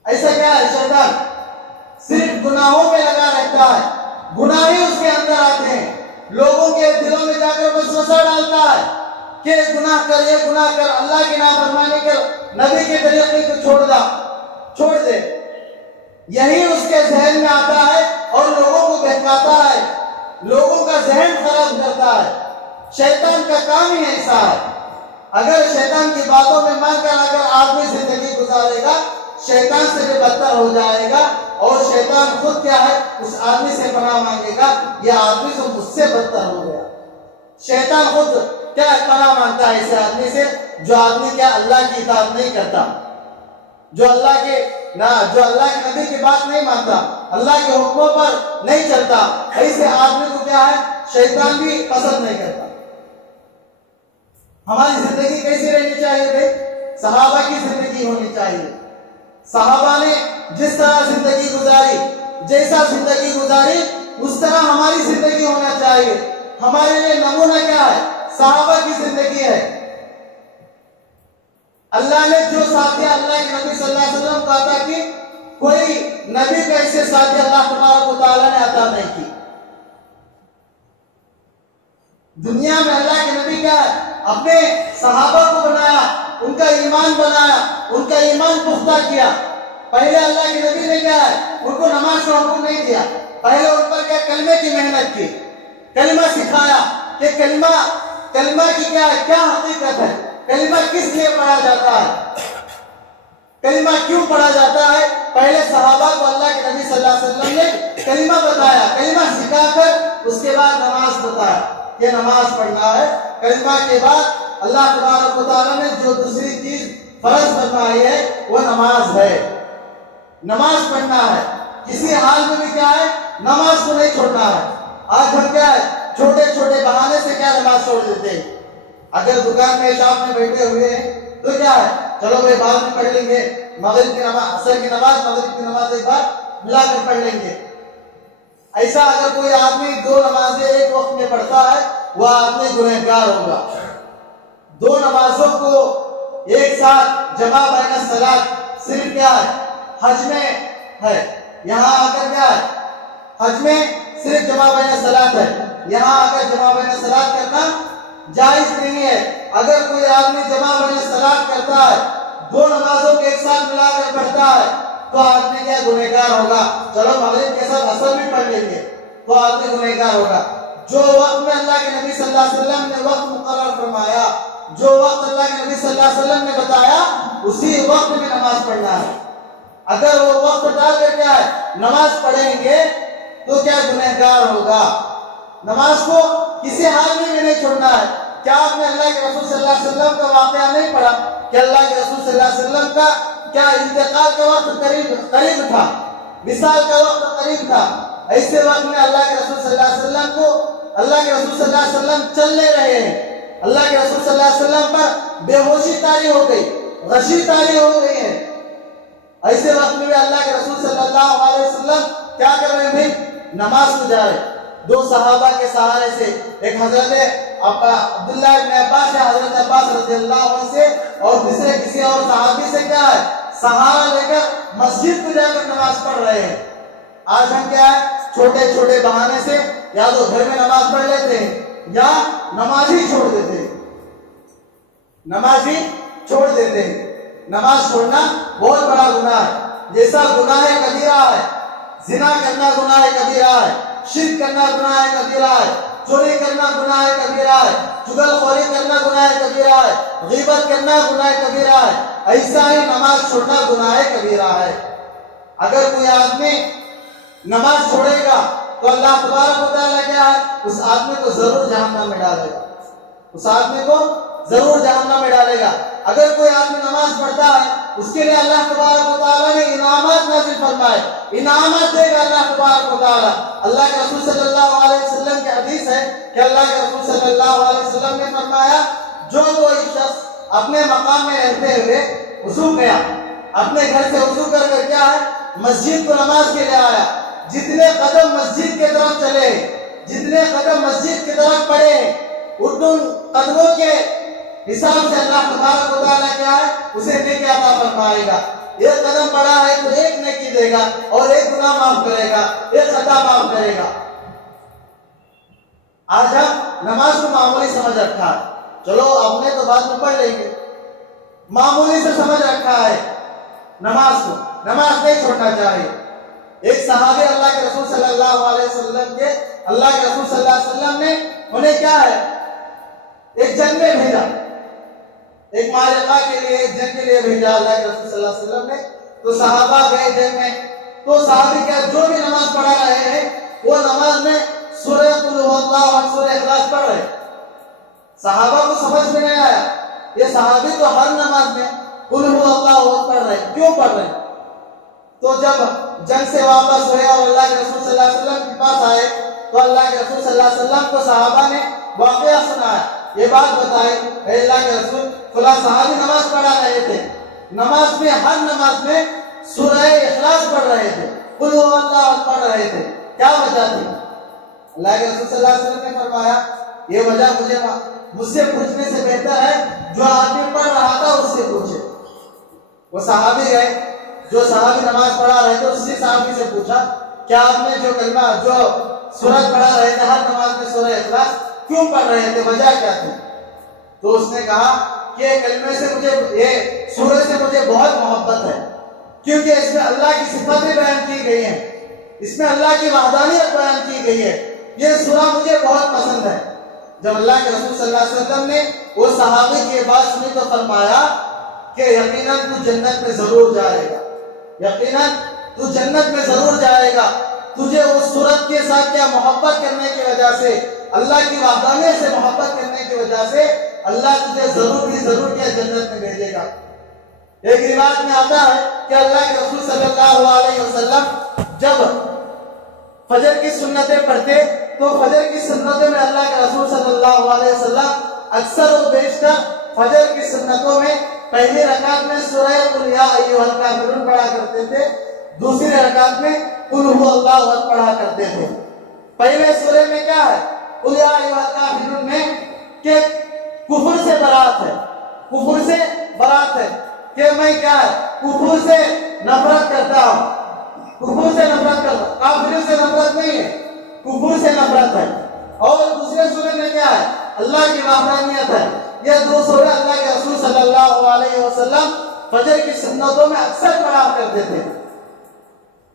ایسا کیا ہے شیطان صرف گناہوں میں لگا رہتا ہے، گناہ ہی اس کے اندر آتے ہیں، لوگوں کے دلوں میں جا کر وسوسہ ڈالتا ہے کہ گناہ کر، یہ گناہ کر، اللہ کی نافرمانی کر، نبی کے طریقے کو چھوڑ دے۔ یہی اس کے ذہن میں آتا ہے اور لوگوں کو بہکاتا ہے، لوگوں کا ذہن خراب کرتا ہے۔ شیطان کا کام ہی ایسا ہے۔ اگر شیطان کی باتوں میں مان کر اگر آدمی زندگی گزارے گا، شیطان سے بھی بدتر ہو جائے گا، اور شیطان خود کیا ہے اس آدمی سے پناہ مانگے گا، یہ آدمی تو مجھ سے بدتر ہو گیا۔ شیطان خود کیا پناہ مانگتا ہے ایسے آدمی سے جو آدمی کیا اللہ کی اطاعت نہیں کرتا، جو اللہ کے نبی کی بات نہیں مانتا، اللہ کے حکموں پر نہیں چلتا، ایسے آدمی کو کیا ہے شیطان بھی پسند نہیں کرتا۔ ہماری زندگی کیسی رہنی چاہیے بھائی؟ صحابہ کی زندگی ہونی چاہیے۔ صحابہ نے جس طرح زندگی گزاری، جیسا زندگی گزاری اس طرح ہماری زندگی ہونا چاہیے۔ ہمارے لیے نمونہ کیا ہے؟ صحابہ کی زندگی ہے۔ اللہ نے جو ساتھی اللہ کے نبی صلی اللہ علیہ وسلم کہا تھا کہ کوئی نبی کا ایسے ساتھی اللہ تبارک و تعالیٰ نے عطا نہیں کی۔ دنیا میں اللہ کے نبی کیا ہے اپنے صحابہ کو بنایا، ان کا ایمان بنایا، ان کا ایمان پختہ کیا۔ پہلے اللہ کے نبی نے کیا ہے ان کو نماز کا حکم نہیں دیا، پہلے ان پر کیا کلمے کی محنت کی، کلمہ سکھایا کہ کلمہ کی کیا حقیقت ہے، کلمہ کس لیے پڑھا جاتا ہے، کلمہ کیوں پڑھا جاتا ہے۔ پہلے صحابہ کو اللہ کے نبی صلی اللہ علیہ وسلم نے کلمہ بتایا، کلمہ سکھا کر اس کے بعد نماز بتایا کہ نماز پڑھنا ہے، کلمہ کے بعد اللہ تبارک و تعالیٰ نے جو دوسری چیز فرض فرمائی ہے وہ نماز ہے. نماز پڑھنا ہے کسی حال میں بھی. کیا ہے؟ نماز کو نہیں چھوڑنا ہے. آج ہم کیا ہے چھوٹے چھوٹے بہانے سے کیا نماز چھوڑ دیتے ہیں. اگر دکان میں شاپ میں بیٹھے ہوئے ہیں تو کیا ہے چلو بھائی بعد میں پڑھ لیں گے. مغرب کی نماز عصر کی نماز مغرب کی نماز ایک بار ملا کر پڑھ لیں گے. ایسا اگر کوئی آدمی دو نمازیں ایک وقت میں پڑھتا ہے وہ آدمی گنہگار ہوگا. دو نمازوں کو ایک ساتھ جمع بین الصلاۃ صرف کیا ہے حج میں ہے. یہاں آ کر کیا ہے حج میں صرف جمع بین الصلاۃ ہے. یہاں آ کر جمع بین الصلاۃ کرنا جائز نہیں ہے. اگر کوئی آدمی جمع بین الصلاۃ کرتا ہے دو نمازوں کو ایک ساتھ ملا کر پڑھتا ہے تو آدمی کیا گنہگار ہوگا. چلو مغرب کے ساتھ عصر بھی پڑھ لیں گے تو آدمی گنہگار ہوگا. جو وقت میں اللہ کے نبی صلی اللہ علیہ وسلم نے وقت مقرر فرمایا, جو وقت اللہ کے نبی صلی اللہ علیہ وسلم نے بتایا اسی وقت میں نماز پڑھنا ہے. اگر وہ وقت ڈال کر کیا ہے نماز پڑھیں گے تو کیا گنہگار ہوگا. نماز کو کسی حال میں بھی نہیں چھوڑنا ہے. کیا آپ نے اللہ کے رسول صلی اللہ علیہ وسلم کا واقعہ نہیں پڑھا کہ اللہ کے رسول صلی اللہ علیہ وسلم کا کیا انتقال کا وقت قریب تھا, وصال کا وقت قریب تھا. ایسے وقت میں اللہ کے رسول صلی اللہ علیہ وسلم کو اللہ کے رسول صلی اللہ علیہ وسلم چلنے رہے ہیں. اللہ کے رسول صلی اللہ علیہ وسلم پر بے ہوشی طاری ہو گئی, غشی طاری ہو گئی ہے. ایسے وقت میں بھی اللہ کے رسول صلی اللہ علیہ وسلم کیا کر رہے ہیں؟ نماز کو جا رہے. دو صحابہ کے سہارے سے, ایک حضرت عبداللہ ابن عباس سے, حضرت عباس رضی اللہ عنہ سے, اور دوسرے کسی اور صحابی سے کیا ہے سہارا لے کر مسجد کو جا کر نماز پڑھ رہے ہیں. آج ہم کیا ہے چھوٹے چھوٹے بہانے سے یا تو گھر میں نماز پڑھ لیتے ہیں یا نماز ہی چھوڑ دیتے ہیں. نماز ہی چھوڑ دیتے ہیں. نماز چھوڑنا بہت بڑا گناہ ہے. جیسا گناہ کبیرہ ہے, زنا کرنا گناہ کبیرہ ہے, شرک کرنا گناہ کبیرہ ہے, چوری کرنا گناہ کبیرہ ہے, چغل خوری کرنا گناہ کبیرہ ہے, غیبت کرنا گناہ کبیرہ ہے. ایسا ہی نماز چھوڑنا گناہ کبیرہ ہے. اگر کوئی آدمی نماز چھوڑے گا تو اللہ تبارک و تعالیٰ کیا ہے اس آدمی کو ضرور جہنم میں ڈالے گا. اس آدمی کو ضرور جہنم میں ڈالے گا. اگر کوئی آدمی نماز پڑھتا ہے اس کے لیے اللہ تبارک و تعالیٰ نے انعامات نازل فرمائے, انعامات دے گا اللہ تبارک و تعالیٰ. اللہ کے رسول صلی اللہ علیہ وسلم کی حدیث ہے کہ اللہ کے رسول صلی اللہ علیہ وسلم نے فرمایا جو کوئی شخص اپنے مقام میں رہتے ہوئے وضو کیا, اپنے گھر سے وضو کر کے کیا ہے مسجد کو نماز کے لیے آیا, جتنے قدم مسجد کی طرف چلے, جتنے قدم مسجد کی طرف پڑے, ان قدموں کے حساب سے اللہ تبارک و تعالیٰ کیا ہے اسے نیکی عطا فرمائے گا. ایک قدم بڑھا ہے تو ایک نیکی دے گا, اور ایک گناہ معاف کرے گا, ایک خطا معاف کرے گا. آج ہم نماز کو معمولی سمجھ رکھا ہے. چلو اب نے تو بعد میں پڑھ لیں گے. معمولی سے سمجھ رکھا ہے نماز کو. نماز نہیں چھوڑنا چاہیے. ایک صحابی اللہ کے رسول صلی اللہ علیہ وسلم کے, اللہ کے رسول صلی اللہ علیہ وسلم نے انہیں کیا ہے ایک جنگ میں بھیجا, ایک معرکہ کے لیے, ایک جنگ کے لیے بھیجا اللہ کے رسول صلی اللہ علیہ وسلم نے. تو صحابہ گئے جنگ میں, تو صحابی کیا جو بھی نماز پڑھا رہے ہیں وہ نماز میں سورہ قل هو اللہ اور سورہ اخلاص پڑھ رہے. صحابہ کو سمجھ میں نہیں آیا, یہ صحابی تو ہر نماز میں قل هو اللہ پڑھ رہے, کیوں پڑھ رہے؟ تو جب جنگ سے واپس ہوئے اور اللہ کے رسول صلی اللہ علیہ وسلم کے پاس آئے تو اللہ کے رسول صلی اللہ علیہ وسلم کو صحابہ نے واقعہ سنایا, یہ بات بتائی اے اللہ کے رسول فلاں صحابی نماز پڑھا رہے تھے, نماز میں ہر نماز میں سورہ اخلاص پڑھ رہے تھے, قل هو اللہ پڑھ رہے تھے, کیا وجہ تھی؟ اللہ کے رسول صلی اللہ علیہ وسلم نے فرمایا یہ وجہ مجھ سے پوچھنے سے بہتر ہے جو آدمی پڑھ رہا تھا اس سے پوچھے. وہ صحابی گئے, جو صحابی نماز پڑھا رہے تھے اسی صحابی سے پوچھا کیا آپ نے جو کلمہ جو سورت پڑھا رہے تھے ہر نماز میں سورہ اخلاص کیوں پڑھ رہے تھے, وجہ کیا تھی؟ تو اس نے کہا کہ کلمے سے مجھے, یہ سورہ سے مجھے بہت محبت ہے کیونکہ اس میں اللہ کی صفاتیں بیان کی گئی ہیں, اس میں اللہ کی وحدانیت بیان کی گئی ہے, یہ سورہ مجھے بہت پسند ہے. جب اللہ کے رسول صلی اللہ علیہ وسلم نے وہ صحابی کی بات سنی تو فرمایا کہ یقیناً تو جنت میں ضرور جائے گا, یقیناً تو جنت میں ضرور جائے گا. تجھے اس صورت کے ساتھ کیا محبت کرنے کی وجہ سے، اللہ کی وحدانیت سے محبت کرنے کی وجہ سے اللہ تجھے ضرور کیا جنت میں بھیجے گا۔ ایک روایت میں آتا ہے کہ اللہ کے رسول صلی اللہ علیہ وسلم جب فجر کی سنتیں پڑھتے تو فجر کی سنتوں میں اللہ کے رسول صلی اللہ علیہ وسلم اکثر و بیشتر فجر کی سنتوں میں پہلی رکعت میں سورہ قل یا ایھا الکافرون پڑھا کرتے تھے، دوسری رکعت میں قل ھو اللہ احد پڑھا کرتے تھے۔ پہلے سورے میں کیا ہے؟ قل یا ایھا الکافرون میں کہ کفر سے برات ہے، کفر سے برات ہے کہ میں کیا ہے کفر سے نفرت کرتا ہوں، کفر سے نفرت کرتا ہوں، کافروں سے نفرت نہیں ہے، کفر سے نفرت ہے۔ اور دوسرے سورے میں کیا ہے؟ اللہ کی وحدانیت ہے۔ یہ دو سورے اللہ کے رسول صلی اللہ علیہ وسلم فجر کی سنتوں میں اکثر پڑھا کرتے تھے۔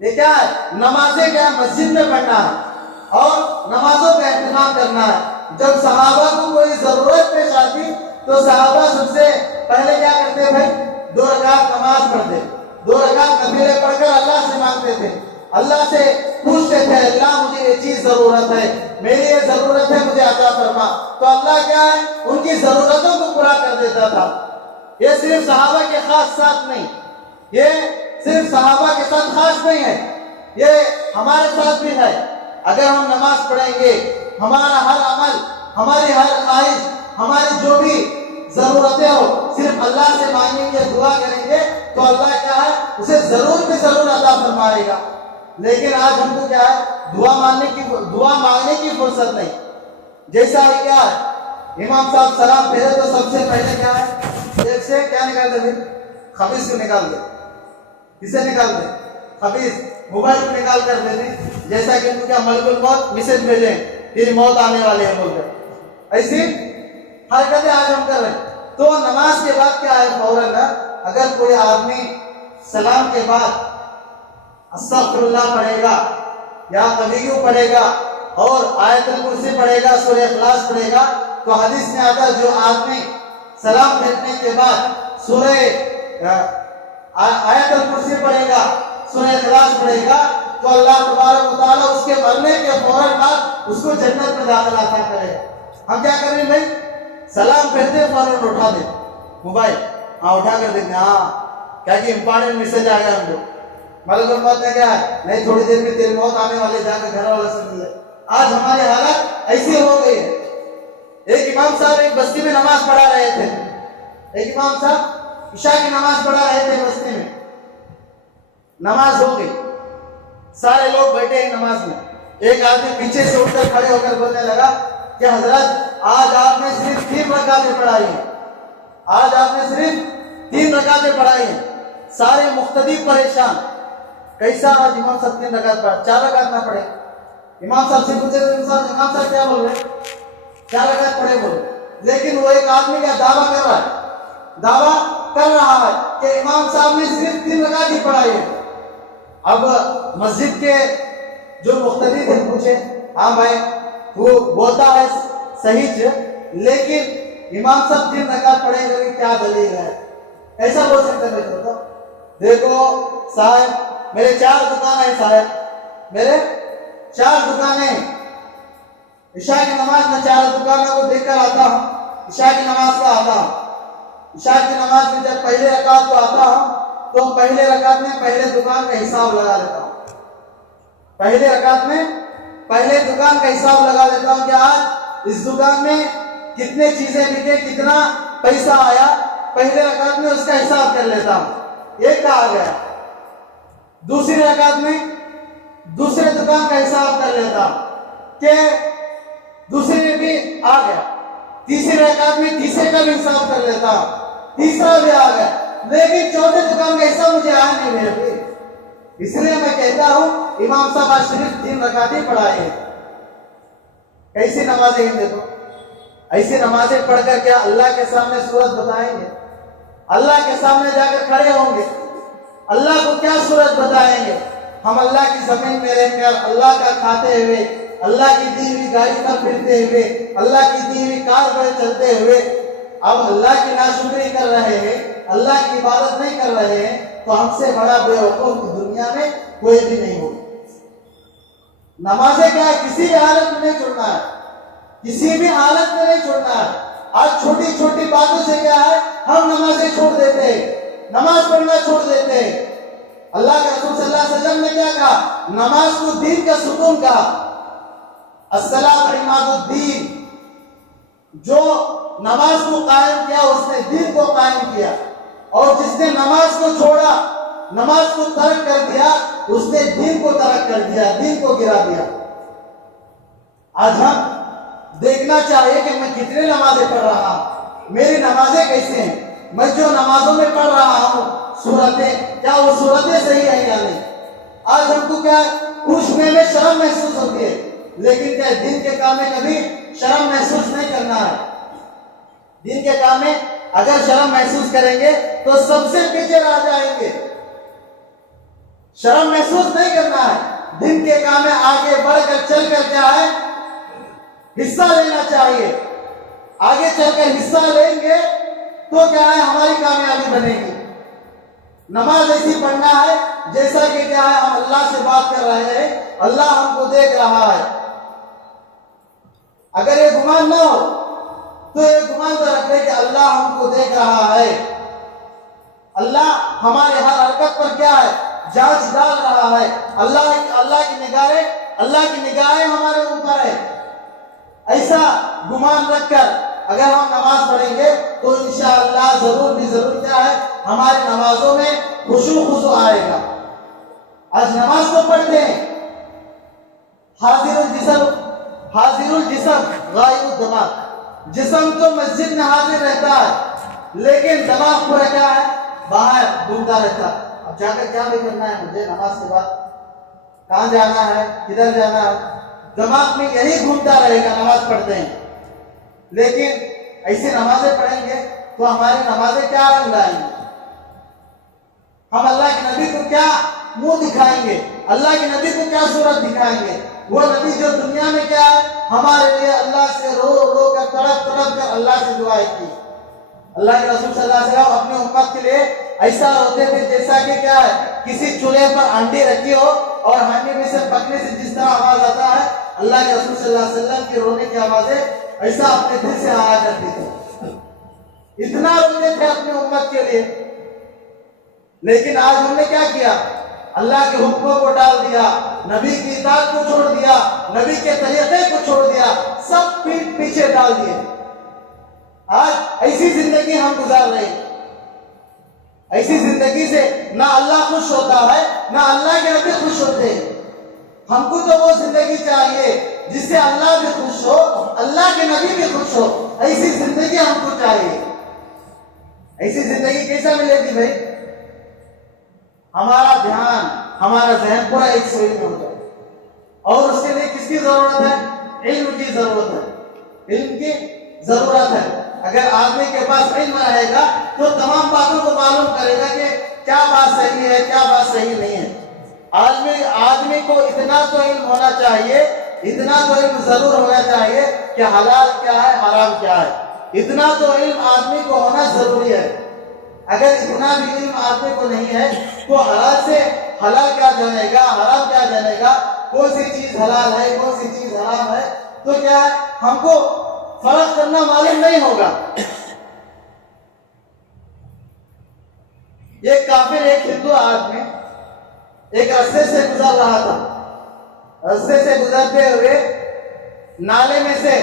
یہ کیا ہے؟ نمازیں کیا مسجد میں پڑھنا ہے اور نمازوں کا اہتمام کرنا ہے۔ جب صحابہ کو کوئی ضرورت پیش آتی تو صحابہ سب سے پہلے کیا کرتے بھائی؟ 2 رکعت نماز پڑھتے، 2 رکعت نفلیں پڑھ کر اللہ سے مانگتے تھے، اللہ سے پوچھتے تھے اللہ مجھے یہ چیز ضرورت ہے، میری یہ ضرورت ہے، مجھے عطا فرما۔ تو اللہ کیا ہے ان کی ضرورتوں کو پورا کر دیتا تھا۔ یہ صرف صحابہ کے خاص ساتھ نہیں، یہ صرف صحابہ کے ساتھ خاص نہیں ہے، یہ ہمارے ساتھ بھی ہے۔ اگر ہم نماز پڑھیں گے، ہمارا ہر عمل، ہماری ہر خواہش، ہماری جو بھی ضرورتیں ہو صرف اللہ سے مانگیں گے، دعا کریں گے تو اللہ کیا ہے اسے ضرور عطا فرمائے گا۔ لیکن آج ہم کو کیا ہے دعا مانگنے کی فرصت نہیں۔ جیسا ہی کیا ہے امام صاحب سلام پھیرے تو سب سے پہلے کیا ہے ایک سے کیا نکال دیں؟ خبیث کو نکال دیں۔ کسے نکال دیں؟ خبیث موبائل کو نکال کر دے دیں، جیسا کہ ان کو کیا ملک الموت میسج بھیجیں تیری موت آنے والے ہیں بول کر، ایسی حرکتیں آج ہم کر رہے ہیں۔ تو نماز کے بعد کیا ہے فوراً اگر کوئی آدمی سلام کے بعد استغفر اللہ پڑھے گا یا قلیو پڑھے گا اور آیت الکرسی پڑھے گا، سورہ اخلاص پڑھے گا، تو حدیث میں آتا ہے جو آدمی سلام پھیرنے کے بعد سورہ آیت الکرسی پڑھے گا، سورہ اخلاص پڑھے گا تو اللہ تبارک و تعالیٰ اس کے مرنے کے فوراً بعد اس کو جنت میں داخلہ عطا کرے گا۔ ہم کیا کر رہے ہیں بھائی؟ سلام پھیرتے فوراً اٹھا دیں موبائل، اٹھا کر دیکھیں کیا کہ امپارٹنٹ میسج آ گیا ہم کو، ملک الموت نے کیا ہے نہیں تھوڑی دیر میں تیری موت آنے والے، جا کے گھر والا سے مل جائے۔ آج ہماری حالت ایسی ہو گئی ہے۔ ایک امام صاحب ایک بستی میں نماز پڑھا رہے تھے، ایک امام صاحب عشاء کی نماز پڑھا رہے تھے بستی میں، نماز ہو گئی، سارے لوگ بیٹھے ہیں نماز میں، ایک آدمی پیچھے سے اٹھ کر کھڑے ہو کر بولنے لگا کہ حضرت آج آپ نے صرف 3 رکعتیں پڑھائی ہیں، آج آپ نے صرف 3 رکعتیں پڑھائی ہیں۔ سارے مقتدی پریشان، کیسا آج امام صاحب 3 رکعت پڑھا، 4 رکعت نہ پڑھے؟ امام صاحب سے پوچھے امام صاحب کیا بول رہے؟ 4 رکعت پڑھے بولے، لیکن وہ ایک آدمی کا دعویٰ کر رہا ہے کہ امام صاحب نے صرف 3 رکعت ہی پڑھائی ہے۔ اب مسجد کے جو مقتدی تھے پوچھے ہاں بھائی وہ بولتا ہے صحیح لیکن امام صاحب 3 رکعت پڑھے گا کیا دلیل ہے؟ ایسا بول سکتے ہیں؟ دیکھو صاحب میرے 4 دکان ہیں، صاحب میرے 4 دکانیں ہیں، عشاء کی نماز میں 4 دکانوں کو دیکھ کر آتا ہوں، عشاء کی نماز کو آتا ہوں، عشاء کی نماز میں جب پہلے رکعت کو آتا ہوں تو پہلے رکعت میں پہلے دکان کا حساب لگا لیتا ہوں، پہلے رکعت میں پہلے دکان کا حساب لگا لیتا ہوں کہ آج اس دکان میں کتنے چیزیں بکے، کتنا پیسہ آیا، پہلے رکعت میں اس کا حساب کر لیتا ہوں، ایک کا آ گیا۔ دوسری رکعت میں دوسرے دکان کا حساب کر لیتا ہوں کہ دوسرے میں بھی آ گیا۔ تیسری رکعت میں تیسرے کا بھی حساب کر لیتا ہوں، تیسرا بھی آ گیا، لیکن چوتھے دکان کا حساب مجھے آیا نہیں میرے پہ، اس لیے میں کہتا ہوں امام صاحب آج صرف 3 رکعتیں پڑھائے ہیں۔ کیسی نمازیں ہیں؟ دیکھو ایسی نمازیں پڑھ کر کیا اللہ کے سامنے صورت بتائیں گے؟ اللہ کے سامنے جا کر کھڑے ہوں گے، اللہ کو کیا صورت بتائیں گے؟ ہم اللہ کی زمین میں رہ کر اللہ کا کھاتے ہوئے، اللہ کی دی ہوئی گاڑی پر پھرتے ہوئے، اللہ کی دی ہوئی کار پر چلتے ہوئے اب اللہ کی ناشکری کر رہے ہیں، اللہ کی عبادت نہیں کر رہے ہیں، تو ہم سے بڑا بے وقوف دنیا میں کوئی بھی نہیں ہوگا۔ نمازیں کیا ہے؟ کسی بھی حالت میں نہیں چھوڑنا ہے، کسی بھی حالت میں نہیں چھوڑنا ہے۔ آج چھوٹی چھوٹی باتوں سے کیا ہے ہم نمازیں چھوڑ دیتے ہیں، نماز پڑھنا چھوڑ دیتے ہیں۔ اللہ کے رسول صلی اللہ علیہ وسلم نے کیا کہا؟ نماز کو دین کا ستون کہا، الصلاۃ عماد الدین۔ جو نماز کو قائم کیا اس نے دین کو قائم کیا، اور جس نے نماز کو چھوڑا، نماز کو ترک کر دیا، اس نے دین کو ترک کر دیا، دین کو گرا دیا۔ آج ہم دیکھنا چاہیے کہ میں کتنے نمازیں پڑھ رہا ہوں، میری نمازیں کیسے ہیں، میں جو نمازوں میں پڑھ رہا ہوں سورتیں، کیا وہ سورتیں صحیح ہیں یا نہیں۔ آج ہم کو کیا پوچھنے میں شرم محسوس ہوتی ہے، لیکن کیا دین کے کام میں کبھی شرم محسوس نہیں کرنا ہے۔ دین کے کام میں اگر شرم محسوس کریں گے تو سب سے پیچھے رہ جائیں گے۔ شرم محسوس نہیں کرنا ہے، دین کے کام میں آگے بڑھ کر چل کر کیا ہے حصہ لینا چاہیے۔ آگے چل کر حصہ لیں گے تو کیا ہے ہماری کامیابی بنے گی۔ نماز ایسی پڑھنا ہے جیسا کہ کیا ہے ہم اللہ سے بات کر رہے ہیں، اللہ ہم کو دیکھ رہا ہے۔ اگر یہ گمان نہ ہو تو یہ گمان تو رکھے کہ اللہ ہم کو دیکھ رہا ہے، اللہ ہمارے ہر حرکت پر کیا ہے جانچ ڈال رہا ہے، اللہ کی نگاہیں ہمارے اوپر ہے۔ ایسا گمان رکھ کر اگر ہم نماز پڑھیں گے تو انشاءاللہ ضرور بھی ضرور کیا ہے ہماری نمازوں میں خشوع خضوع آئے گا۔ آج نماز تو پڑھتے ہیں، حاضر الجسم غائب الدماغ، جسم تو مسجد میں حاضر رہتا ہے لیکن دماغ پورا کیا ہے باہر گھومتا رہتا ہے۔ اب جا کر کیا بھی کرنا ہے مجھے نماز کے بعد، کہاں جانا ہے، کدھر جانا ہے، دماغ میں یہی گھومتا رہے گا۔ نماز پڑھتے ہیں لیکن ایسی نمازیں پڑھیں گے تو ہماری نمازیں کیا رنگ لائیں گے، ہم اللہ کے نبی کو کیا منہ دکھائیں گے، اللہ کے نبی کو کیا صورت دکھائیں گے۔ وہ نبی جو دنیا میں کیا ہے ہمارے لیے اللہ سے رو رو کر تڑپ تڑپ کر اللہ سے دعائیں کی۔ اللہ کے رسول صلی اللہ علیہ وسلم اپنے امت کے لیے ایسا روتے تھے جیسا کہ کیا ہے کسی چولہے پر انڈی رکھی ہو اور ہانڈی میں سے پکنے سے جس طرح آواز آتا ہے، اللہ کے رسول صلی اللہ علیہ وسلم کی رونے کی آوازیں ایسا اپنے دل سے آیا کرتی تھی، اتنا روتے تھے اپنے امت کے لیے۔ لیکن آج ہم نے کیا کیا؟ اللہ کے حکموں کو ڈال دیا، نبی کی اطاعت کو چھوڑ دیا، نبی کے طریقے کو چھوڑ دیا، سب پیٹ پیچھے ڈال دیے۔ آج ایسی زندگی ہم گزار رہے ہیں، ایسی زندگی سے نہ اللہ خوش ہوتا ہے نہ اللہ کے نبی خوش ہوتے ہیں۔ ہم کو تو وہ زندگی چاہیے جس سے اللہ بھی خوش ہو، اللہ کے نبی بھی خوش ہو، ایسی زندگی ہم کو چاہیے۔ ایسی زندگی کیسا ملے گی بھائی؟ ہمارا دھیان ہمارا ذہن پورا ایک سوئی میں ہو جائے، اور اس کے لیے کس کی ضرورت ہے؟ علم کی ضرورت ہے، علم کی ضرورت ہے۔ اگر آدمی کے پاس علم رہے گا تو تمام باتوں کو معلوم کرے گا کہ کیا بات صحیح ہے کیا بات صحیح نہیں ہے۔ آدمی کو اتنا تو علم ہونا چاہیے، اتنا تو علم ضرور ہونا چاہیے کہ حلال کیا ہے حرام کیا ہے، اتنا تو علم آدمی کو ہونا ضروری ہے۔ اگر اتنا بھی علم آدمی کو نہیں ہے تو حلال سے حلال کیا جانے گا، حرام کیا جانے گا، کون سی چیز حلال ہے کون سی چیز حرام ہے، تو کیا ہے ہم کو فرق کرنا معلوم نہیں ہوگا۔ ایک کافر ایک ہندو آدمی ایک راستے سے گزر رہا تھا، راستے سے گزرتے ہوئے نالے میں سے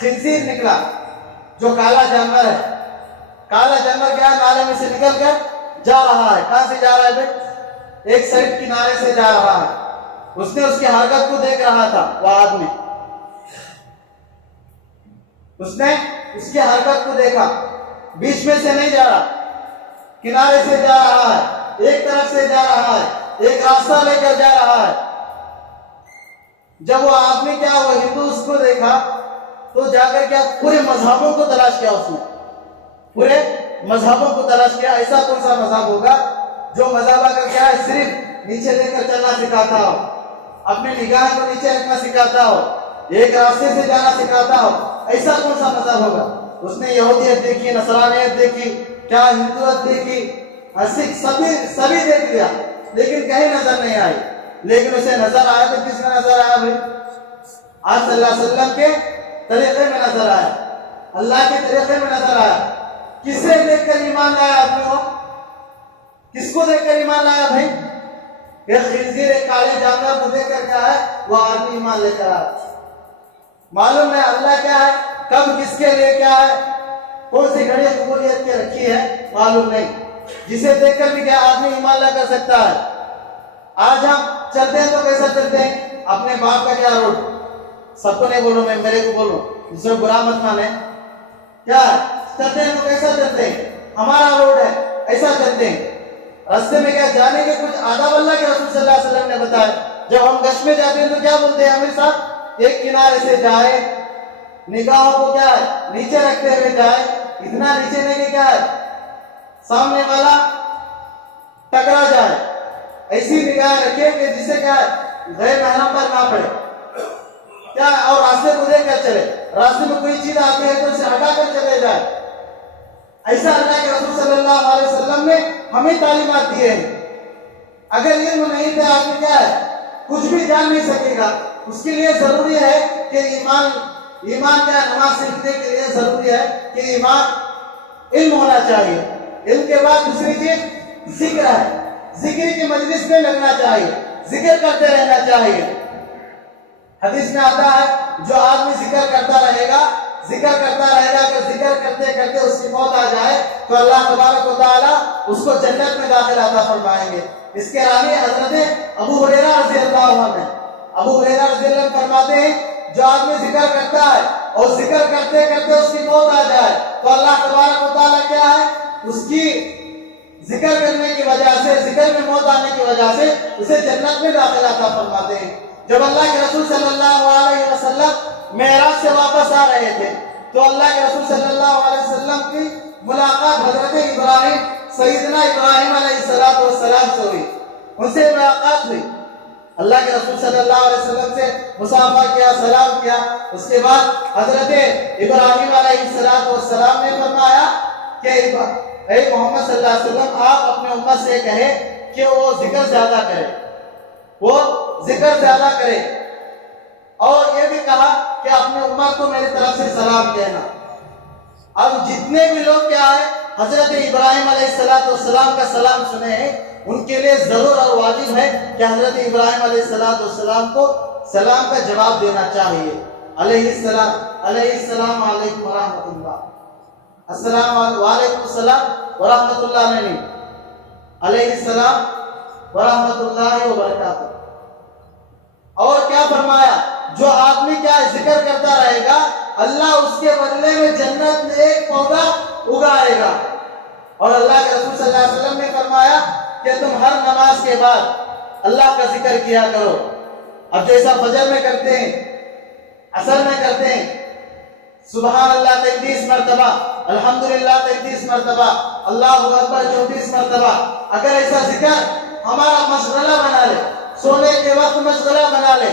خنزیر نکلا جو کالا جانور ہے۔ کالا جانور کیا ہے نالے میں سے نکل کر جا رہا ہے۔ کہاں سے جا رہا ہے بھائی؟ ایک سڑک کنارے سے جا رہا ہے۔ اس نے اس کی حرکت کو دیکھ رہا تھا، وہ آدمی اس نے اس کی حرکت کو دیکھا، بیچ میں سے نہیں جا رہا، کنارے سے جا رہا ہے، ایک طرف سے جا رہا ہے، ایک راستہ لے کر جا رہا ہے۔ جب وہ آدمی کیا وہ ہندو اس کو دیکھا تو جا کر کیا پورے مذہبوں کو تلاش کیا، اس نے پورے مذہبوں کو تلاش کیا۔ ایسا کون سا مذہب ہوگا جو مذہب اگر کیا ہے صرف نیچے لے کر چلنا سکھاتا ہو، اپنے نگاہ کو نیچے رکھنا سکھاتا ہو، ایک راستے سے جانا سکھاتا ہو، ایسا کون سا مذہب ہوگا؟ اس نے یہودیت دیکھی، نصرانیت دیکھی، کیا ہندوت دیکھی، سکھ سبھی دیکھ لیا لیکن کہیں نظر نہیں آئی۔ لیکن اسے نظر آیا تو کس میں نظر آیا بھائی؟ آپ صلی اللہ علیہ وسلم کے طریقے میں نظر آیا، اللہ کے طریقے میں نظر آیا۔ کس سے دیکھ کر ایمان لایا آدمی ہو؟ کس کو دیکھ کر ایمان لایا بھائی؟ ایک خنزیر، ایک کالے جانور کو دیکھ کر کیا ہے وہ آدمی ایمان لے کر آیا۔ معلوم ہے اللہ کیا ہے، کب کس کے لیے کیا ہے، کون سی گھڑی قبولیت کے رکھی ہے معلوم نہیں، جسے دیکھ کر بھی کیا آدمی ایمان لا کر سکتا ہے۔ آج ہم چلتے ہیں تو کیسا چلتے ہیں؟ اپنے باپ کا کیا روڈ، سب کو نہیں بولوں میں، میرے کو بولوں، جس میں برا مت مانے، کیا چلتے ہیں تو کیسا چلتے ہیں؟ ہمارا روڈ ہے ایسا چلتے ہیں۔ راستے میں کیا جانے کے کچھ آداب اللہ کے رسول صلی اللہ علیہ وسلم نے بتایا۔ جب ہم گشت میں جاتے ہیں تو کیا بولتے ہیں ہمیں ساتھ؟ ایک کنارے سے جائے، نگاہوں کو کیا ہے نیچے رکھتے ہوئے جائے، اتنا نیچے نہیں کہ کیا ہے سامنے والا ٹکرا جائے، ایسی نگاہ رکھے کہ جسے کیا ہے غیر محرم پر نہ پڑے، کیا ہے اور راستے کو دیکھ کر چلے، راستے میں کوئی چیز آتی ہے تو اسے ہٹا کر چلے جائے۔ ایسا اللہ کے رسول صلی اللہ علیہ وسلم نے ہمیں تعلیمات دیے ہیں۔ اگر علم نہیں تو آدمی کیا ہے کچھ بھی جان نہیں سکے گا۔ اس کے لیے ضروری ہے کہ ایمان کیا نماز سیکھنے کے لیے ضروری ہے کہ ایمان علم ہونا چاہیے۔ علم کے بعد دوسری چیز ذکر ہے، ذکر کی مجلس میں لگنا چاہیے، ذکر کرتے رہنا چاہیے۔ حدیث میں آتا ہے جو آدمی ذکر کرتا رہے گا کہ ذکر کرتے کرتے اس کی موت آ جائے تو اللہ تبارک و تعالی اس کو جنت میں داخل عطا فرمائیں گے۔ اس کے راوی حضرت ابو ہریرہ رضی اللہ عنہ، ابو ہریرہ رضی اللہ عنہ فرماتے ہیں جو آدمی ذکر کرتا ہے اور ذکر کرتے کرتے اس کی موت آ جائے تو اللہ تبارک و تعالی کیا ہے اس کی ذکر کرنے کی وجہ سے، ذکر میں موت آنے کی وجہ سے اسے جنت میں داخل عطا فرماتے ہیں۔ جب اللہ کے رسول صلی اللہ علیہ وسلم معراج سے واپس آ رہے تھے تو اللہ کے رسول صلی اللہ علیہ وسلم کی ملاقات حضرت ابراہیم، سیدنا ابراہیم علیہ السلام سے ہوئی، ان سے ملاقات ہوئی۔ اللہ کے رسول صلی اللہ علیہ وسلم سے مصافحہ کیا، سلام کیا۔ اس کے بعد حضرت ابراہیم علیہ السلام نے فرمایا کہ اے محمد صلی اللہ علیہ وسلم آپ اپنے امت سے کہیں کہ وہ ذکر زیادہ کرے، وہ ذکر زیادہ کرے، اور یہ بھی کہا کہ اپنے امت کو میری طرف سے سلام کہنا۔ اب جتنے بھی لوگ کیا ہے حضرت ابراہیم علیہ السلام کا سلام سنے ہیں ان کے لیے ضرور اور واجب ہے کہ حضرت ابراہیم علیہ السلام کو سلام کا جواب دینا چاہیے۔ علیہ السلام علیکم ورحمۃ اللہ، السلام وعلیکم السلام ورحمۃ اللہ نہیں، علیہ السلام ورحمۃ اللہ وبرکاتہ۔ اور کیا فرمایا جو آدمی کیا ذکر کرتا رہے گا اللہ اس کے بدلے میں جنت میں ایک پودا اگائے گا۔ اور اللہ کے رسول صلی اللہ علیہ وسلم نے فرمایا کہ تم ہر نماز کے بعد اللہ کا ذکر کیا کرو۔ اب جیسا فجر میں کرتے ہیں، عصر میں کرتے ہیں، سبحان اللہ 33 مرتبہ، الحمدللہ 33 مرتبہ، اللہ اکبر 34 مرتبہ، اگر ایسا ذکر ہمارا مشغلہ بنا لے، سونے کے وقت مشغلہ بنا لے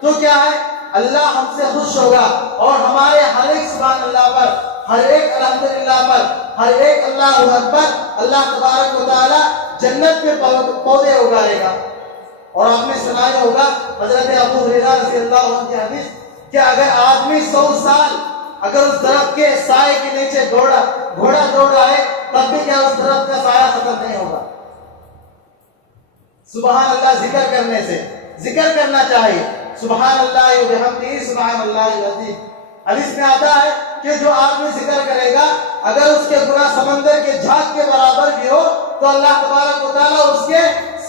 تو کیا ہے اللہ ہم سے خوش ہوگا اور ہمارے ہر ایک سبحان اللہ پر، ہر ایک الحمدللہ پر، ہر ایک اللہ اکبر اللہ تبارک و تعالی جنت میں پودے اگائے گا۔ اور آپ نے سنا ہی ہوگا حضرت ابو ہریرہ رضی اللہ عنہ کی حدیث کہ اگر آدمی 100 سال اگر اس درخت کے سائے کے نیچے گھوڑا دوڑ رہا ہے تب بھی کیا اس درخت کا سایہ ختم نہیں ہوگا۔ سبحان اللہ ذکر کرنے سے، ذکر کرنا چاہیے، سبحان اللہ وبحمدہ سبحان اللہ العظیم۔ حدیث میں آتا ہے کہ جو آدمی ذکر کرے گا اگر اس کے گناہ سمندر کے جھاگ کے برابر بھی ہو تو اللہ تبارک و تعالیٰ اس کے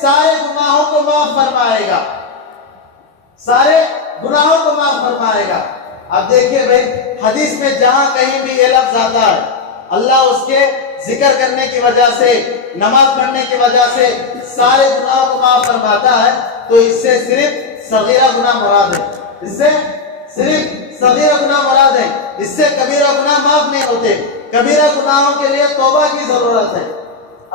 سارے گناہوں کو معاف فرمائے گا، سارے گناہوں کو معاف فرمائے گا۔ اب دیکھیے بھائی حدیث میں جہاں کہیں بھی یہ لفظ آتا ہے اللہ اس کے ذکر کرنے کی وجہ سے، نماز پڑھنے کی وجہ سے سارے گناہوں کو معاف فرماتا ہے تو اس سے صرف صغیرہ گناہ مراد ہے، اس سے صرف صغیرہ گناہ مراد ہے، اس سے کبیرہ گناہ معاف نہیں ہوتے۔ کبیرہ گناہوں کے لیے توبہ کی ضرورت ہے،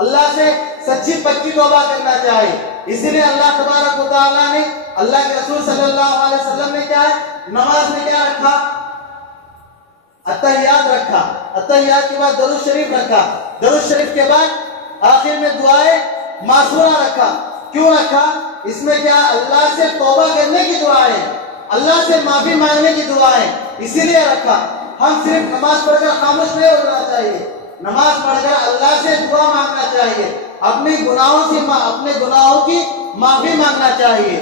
اللہ سے سچی پکی توبہ کرنا چاہیے۔ اسی لیے اللہ تبارک و تعالیٰ نے اللہ کے رسول صلی اللہ علیہ وسلم نے کیا ہے نماز میں کیا رکھا؟ اتحیات رکھا، اتحیات کے بعد درود شریف رکھا، درود شریف کے بعد آخر میں دعائے معصورہ رکھا۔ کیوں رکھا؟ اس میں کیا اللہ سے توبہ کرنے کی دعائیں، اللہ سے معافی مانگنے کی دعائیں، اسی لیے رکھا۔ ہم صرف نماز پڑھ کر خاموش نہیں ہونا چاہیے، نماز پڑھ کر اللہ سے دعا مانگنا چاہیے، اپنے گناہوں کی معافی مانگنا چاہیے۔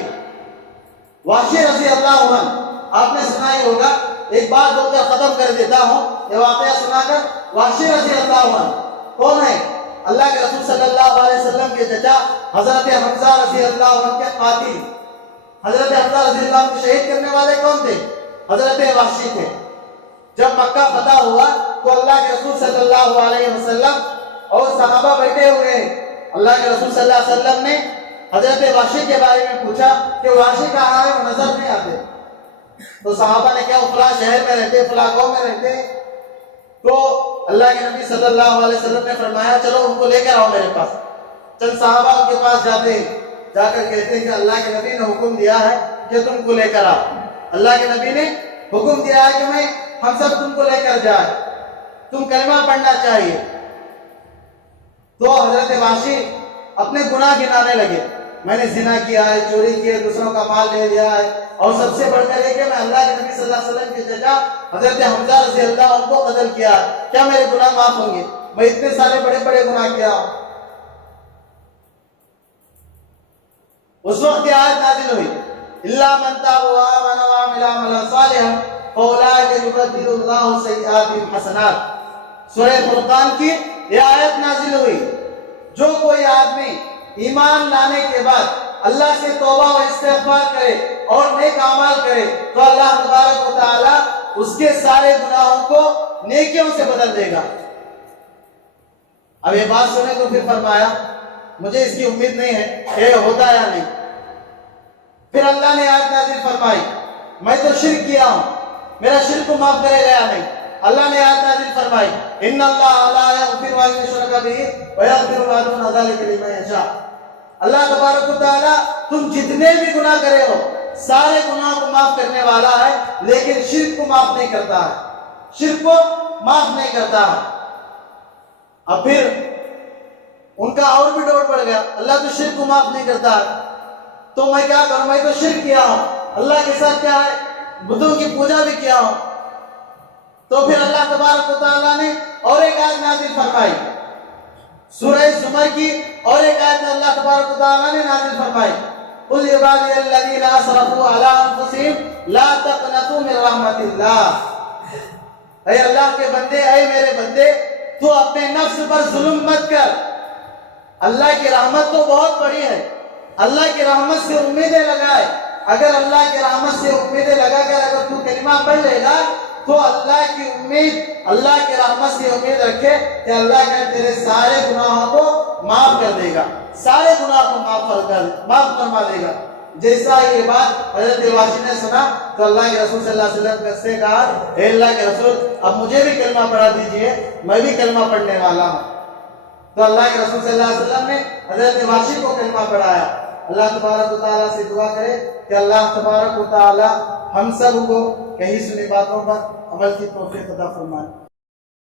وحشی رضی اللہ عنہ، آپ نے سنا ہی ہوگا، ایک بات بول کر ختم کر دیتا ہوں یہ واقعہ سنا کر۔ وحشی رضی اللہ عنہ کون ہے؟ اللہ کے رسول صلی اللہ علیہ وسلم کے چچا حضرت حمزہ رضی اللہ عنہ کے قاتل۔ حضرت حمزہ رضی اللہ عنہ کو شہید کرنے والے کون تھے؟ حضرت وحشی تھے۔ جب مکہ فتح ہوا تو اللہ کے رسول صلی اللہ علیہ وسلم اور صحابہ بیٹھے ہوئے ہیں، اللہ کے رسول صلی اللہ علیہ وسلم نے حضرت وحشی کے بارے میں پوچھا کہ وحشی کہاں ہے، وہ نظر نہیں آتے۔ تو صحابہ نے کیا، وہ فلاں شہر میں رہتے، فلاں گاؤں میں رہتے۔ تو اللہ کے نبی صلی اللہ علیہ وسلم نے فرمایا چلو ان کو لے کر آؤ میرے پاس۔ چند صحابہ ان کے پاس جاتے ہیں، جا کر کہتے ہیں کہ اللہ کے نبی نے حکم دیا ہے کہ تم کو لے کر آؤ، اللہ کے نبی نے حکم دیا ہے کہ ہم سب تم کو لے کر جائے، تم کلمہ پڑھنا چاہیے۔ تو حضرت وحشی اپنے گناہ گنانے لگے، میں نے زنا کیا ہے، چوری کی ہے، دوسروں کا مال لے لیا ہے، اور سب سے بڑھ کر یہ کہ میں اللہ کے نبی صلی اللہ علیہ وسلم کے چچا حضرت حمزہ رضی اللہ عنہ کو قتل کیا ہے، کیا میرے گناہ معاف ہوں گے؟ میں اتنے سارے بڑے بڑے گناہ کیا ہوں۔ اس وقت یہ آیت نازل ہوئی، الا من تاب وآمن وعمل عملا صالحا فاولئک یبدل اللہ سیئاتہم حسنات۔ سورہ فرقان کی یہ آیت نازل ہوئی، جو کوئی آدمی ایمان لانے کے بعد اللہ سے توبہ و استغفار کرے اور نیک اعمال کرے تو اللہ تبارک و تعالی اس کے سارے گناہوں کو نیکیوں سے بدل دے گا۔ اب یہ بات سنے تو پھر فرمایا مجھے اس کی امید نہیں ہے کہ یہ ہوتا یا نہیں۔ پھر اللہ نے آیت نازل فرمائی، میں تو شرک کیا ہوں، میرا شرک کو معاف کرے گا یا نہیں؟ اللہ نے آیت نازل فرمائی، ان اللہ لا یغفر ان یشرک بہ ویغفر ما دون ذلک لمن یشاء۔ اللہ تبارک و تعالی تم جتنے بھی گناہ کرے ہو سارے گناہ کو معاف کرنے والا ہے، لیکن شرک کو معاف نہیں کرتا ہے، شرک کو معاف نہیں کرتا ہے۔ اب پھر ان کا اور بھی ڈاؤٹ بڑھ گیا، اللہ تو شرک کو معاف نہیں کرتا ہے تو میں کیا کروں، میں تو شرک کیا ہوں، اللہ کے ساتھ کیا ہے، بتوں کی پوجا بھی کیا ہوں۔ تو پھر اللہ تبارک و تعالیٰ نے اور ایک آیت نازل فرمائی، سورہ زمر کی اور ایک آیت میں اللہ تبارک و تعالیٰ نے نازل فرمائی، قل عبادی الذین اسرفوا علی انفسہم لا تقنطوا من رحمت اللہ۔ اے اللہ کے بندے، اے میرے بندے، تو اپنے نفس پر ظلم مت کر، اللہ کی رحمت تو بہت بڑی ہے، اللہ کی رحمت سے امیدیں لگائے۔ اگر اللہ کی رحمت سے امیدیں لگا کر اگر تو کلمہ پڑھ لے گا تو اللہ کی امید، اللہ کی رحمت سے امید رکھے کہ اللہ کا تیرے سارے گناہوں کو معاف کر دے گا، سارے گناہ کو معاف فرما دے گا۔ جیسا یہ بات حضرت وحشی نے سنا تو اللہ کے رسول صلی اللہ علیہ وسلم سے کہا، اے اللہ کے رسول اب مجھے بھی کلمہ پڑھا دیجئے، میں بھی کلمہ پڑھنے والا ہوں۔ تو اللہ کے رسول صلی اللہ علیہ وسلم نے حضرت وحشی کو کلمہ پڑھایا۔ اللہ تبارک و تعالیٰ سے دعا کرے کہ اللہ تبارک و تعالیٰ ہم سب کو کہیں سنی باتوں پر عمل کی توفیق عطا فرمائے۔